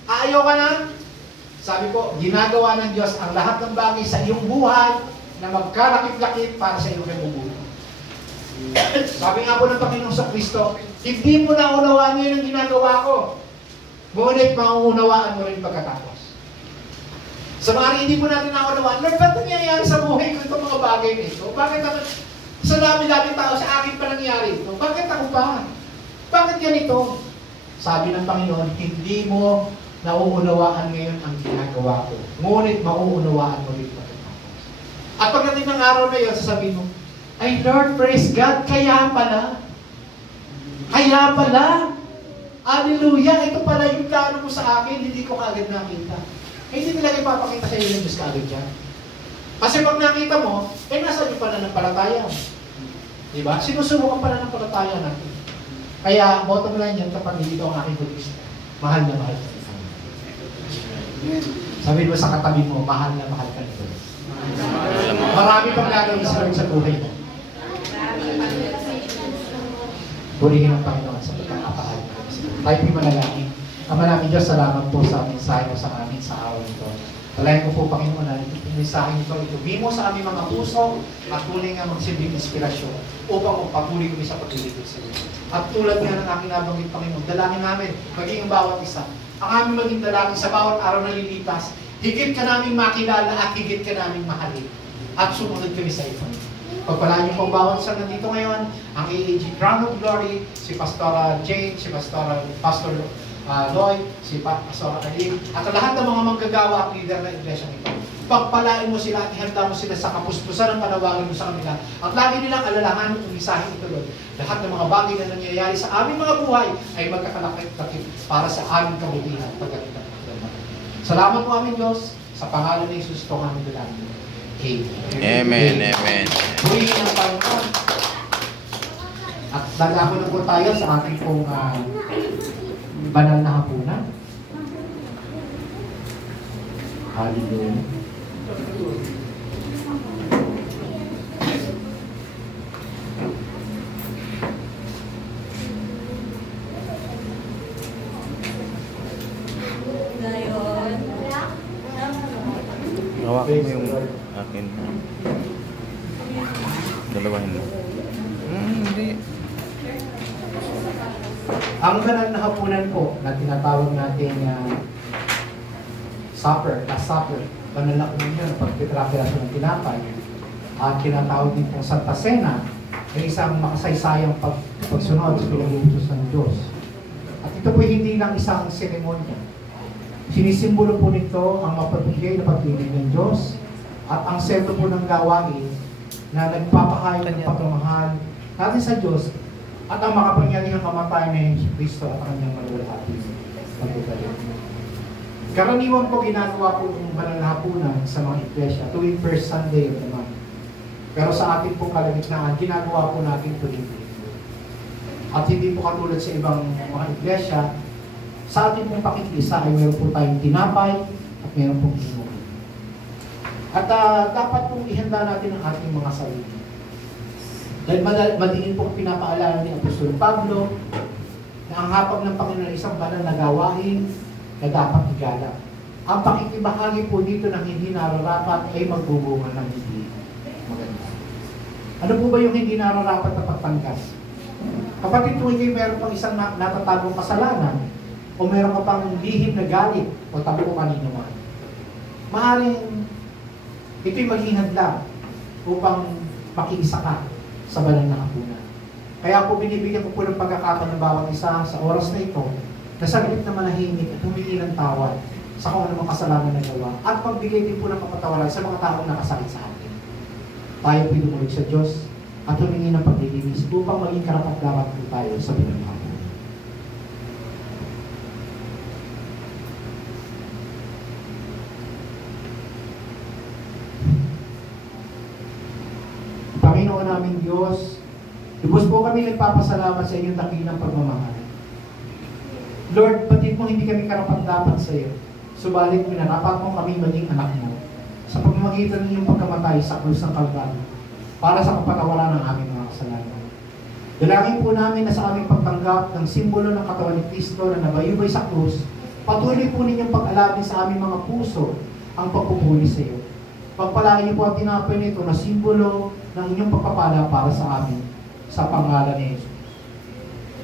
Ayaw ka na? Sabi ko, ginagawa ng Diyos ang lahat ng bagay sa iyong buhay na magkalakip-lakip para sa iyong kabubuhay. Sabi nga po ng Panginoong sa Kristo, hindi mo na unawaan ngayon ang ginagawa ko. Ngunit mauunawaan mo rin pagkatapos. Sa mga hindi mo natin naunawaan, Lord, ba't nangyayari sa buhay ko itong mga bagay nito? Bakit naman sa dami-dami tao sa akin pa nangyari ito? Bakit ako pa? Bakit ganito? Sabi ng Panginoon, hindi mo nauunawaan ngayon ang ginagawa ko. Ngunit mauunawaan mo rin pagkatapos. At pagdating ng araw na yun, sasabihin mo, Ay Lord, praise God, kaya pala. Kaya pala. Hallelujah, ito pala yung plano mo sa akin, hindi ko kaagad nakita. Hindi nila ipapakita sa iyo yung Diyos kaagad yan. Kasi pag nakita mo, nasa yung pananampalataya. Diba? Sinusubukan pananampalataya natin. Kaya, bottom line yan, kapag dito ang aking budista, mahal na mahal ka. Sabihin mo sa katabi mo, mahal na mahal ka nito. Marami pang gagawin sa rin sa buhay mo. Purihin ang Panginoon sa pagkakapahal. Tayo po'y manalangin. Ama namin Diyos, salamat po sa mensahe mo sa amin sa araw nito. Talayan ko po, Panginoon, na itong mensahe nito, itubi mo sa aming mga puso at tunay nga magsilbing inspirasyon upang patuloy kami sa paglilingkod sa iyo. At tulad nga ng aking nabanggit, Panginoon, dalangin namin, maging ang bawat isa, ang aming maging dalangin sa bawat araw na lilipas, higit ka naming makilala at higit ka naming mahalin. At sumunod kami sa iyo. Pagpalaan niyo po ang bawat isa nandito ngayon, ang AAG Crown of Glory, si Pastor Jane, si Pastor Lloyd, si Pastor Alim, at lahat ng mga manggagawa at leader ng iglesia nito. Pagpalain mo sila at ihanda mo sila sa kapuspusan ng panawagin mo sa kanila. At lagi nilang alalahanin ang mensahe ito, Lord. Lahat ng mga bagay na nangyayari sa aming mga buhay ay magkakalakit-lakit para sa aming kabutihan. Salamat po aming Diyos, sa pangalan ni Jesus ito ang aming dalangin. Amen. Amen. Purihin ang Panginoon. At dagako na po tayo sa ating pong banal na hapunan. Hallelujah. Hawakin mo yung akin. Dalawahin mo. Hindi. Ang banal na hapunan po na tinatawag natin supper, last supper, banal na hapunan yun, pagtitira-piraso ng tinapay, at tinatawag din pong Santa Cena, ay isang makasaysayang pagsunod sa pinag-uutos ng Diyos. At ito po hindi lang isang seremonya. Sinisimbolo po nito ang mapagbigay na pag-ibig ng Diyos at ang sentro po ng gawain na nagpapahayag ng pagmamahal natin sa Diyos at ang makapangyarihang kamatayan ni Jesus Cristo at ang kanyang malulahati pagkakalit. Karaniwan po ginagawa po ng banal na hapunan sa mga iglesia tuwing first Sunday of the month. Pero sa ating pong kalagitnaan, ginagawa po natin tuwing at hindi po katulad sa ibang mga iglesia. Sa ating pong pakikisa ay meron po tayong tinapay at meron pong inumin. At dapat pong ihanda natin ang ating mga sarili. Dahil madiin pong pinapaalala ni Apostol Pablo na ang hapag ng Panginoon ay isang banal na gawain na dapat igalang. Ang pakikibahagi po dito ng hindi nararapat ay magbubunga ng hindi maganda. Ano po ba yung hindi nararapat na pagtangkas? Kapatid po kayo meron pang isang natatagong kasalanan, o meron ka pang lihim na galit o tabi ko kanino man. Maaaring ito'y maging hadlang upang makiisa ka sa banal na hapunan. Kaya po binibigyan ko po ng pagkakataon ng bawat isa sa oras na ito na saglit na manahimik at humingi ng tawad sa kung anumang kasalanan na gawa at pagbigay din po ng kapatawaran sa mga taong nakasakit sa atin. Tayo po dumulog sa Diyos at humingi ng paglilinis upang maging karapat-dapat po tayo sa banal na hapunan. Panginoon namin Diyos, lubos po kami nagpapasalamat sa inyong dakilang pagmamahal. Lord, batid mo hindi kami karapat-dapat sa iyo. Subalit minarapat mo kami maging anak mo sa pamamagitan ng iyong pagkamatay sa krus ng Kalbaryo para sa kapatawaran ng aming mga kasalanan. Dalangin po namin na sa aming pagtanggap ng simbolo ng katawan ni Kristo na nabayubay sa krus, patuloy po ninyong pag-alabin sa aming mga puso ang pagpupuli sa iyo. Pagpalain niyo po ang tinapay nito na simbolo ng inyong pagpapala para sa amin sa pangalan ni Jesus.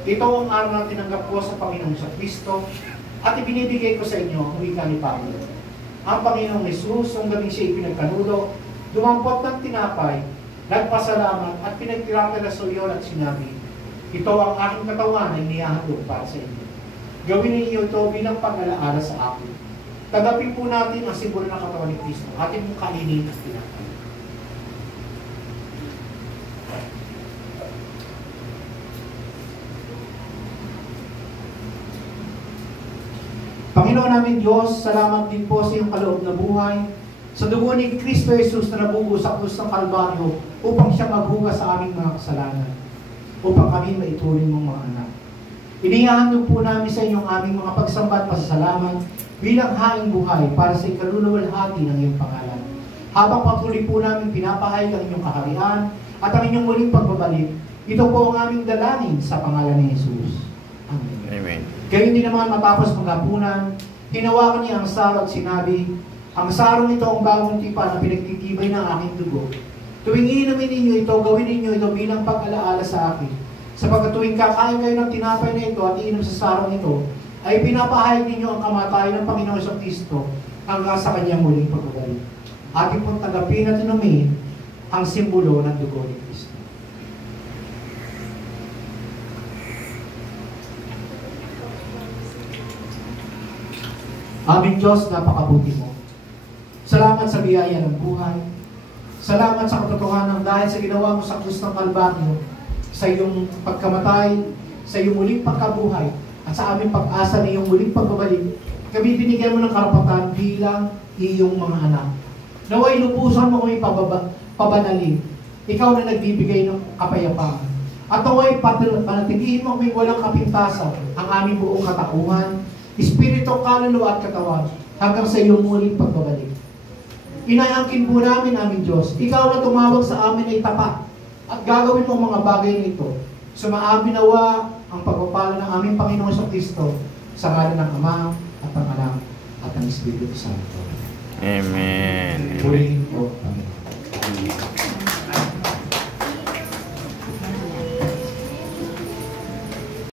Ito ang araw na tinanggap ko sa Panginoon sa Kristo at ibinibigay ko sa inyo ang wika ni Pablo. Ang Panginoong Jesus, ang gabing siya ipinagkanulo, dumampot ng tinapay, nagpasalamat at pinagtirapela sa iyo at sinabi, ito ang aking katawan na inihahandog para sa inyo. Gawin ninyo ito bilang pag-alaala sa akin. Tagapin po natin ang simbolo ng katawan ni Kristo. Atin mong kainin at tinapay. Panginoon namin Diyos, salamat din po sa iyong kaloob na buhay, sa dugo ni Kristo Jesus na nabugo sa krus ng Kalbaryo upang siya maghugas sa aming mga kasalanan, upang kami maituring mong mga anak. Inihahandog po namin sa inyong aming mga pagsamba at pasasalamat bilang haing buhay para sa ikaluluwalhati ng iyong pangalan. Habang patuloy po namin pinapahayag ang inyong kaharian at ang inyong muling pagbabalik, ito po ang aming dalangin sa pangalan ni Jesus. Amen. Amen. Kayo din naman matapos maghapunan, hinawakan niya ang saro at sinabi, ang sarong ito ang bagong tipan na pinagtitibay ng aking dugo. Tuwing iinumin ninyo ito, gawin ninyo ito bilang pag-alaala sa akin. Sapagkat tuwing kakain kayo ng tinapay na ito at iinom sa sarong ito, ay pinapahayag ninyo ang kamatayan ng Panginoon sa Kristo hanggang sa kanyang muling pagbabalik. Ating pong tanggapin at inumin ang simbolo ng dugo ni Kristo. Aming Diyos, napakabuti mo. Salamat sa biyaya ng buhay. Salamat sa katotohanan dahil sa ginawa mo sa krus ng Kalbaryo, sa iyong pagkamatay, sa iyong muling pagkabuhay, at sa aming pag-asa na iyong muling pagbabalik, kami binigyan mo ng karapatan bilang iyong mga anak. Naway lupusan mo kami pabanalin. Ikaw na nagbibigay ng kapayapaan. At naway panatilihin mo kami walang kapintasan ang aming buong katauhan, espiritu, kaluluwa at katawan, hanggang sa iyong muling pagbabalik. Inayangkin po namin, aming Diyos, ikaw na tumawag sa amin ay tapat at gagawin mo ang mga bagay nito. Sumaamin nawa ang pagpapala ng aming Panginoon sa Kristo sa ngalan ng Ama at ng Anak at ng Espiritu Santo. Amen. Amen. Purihin po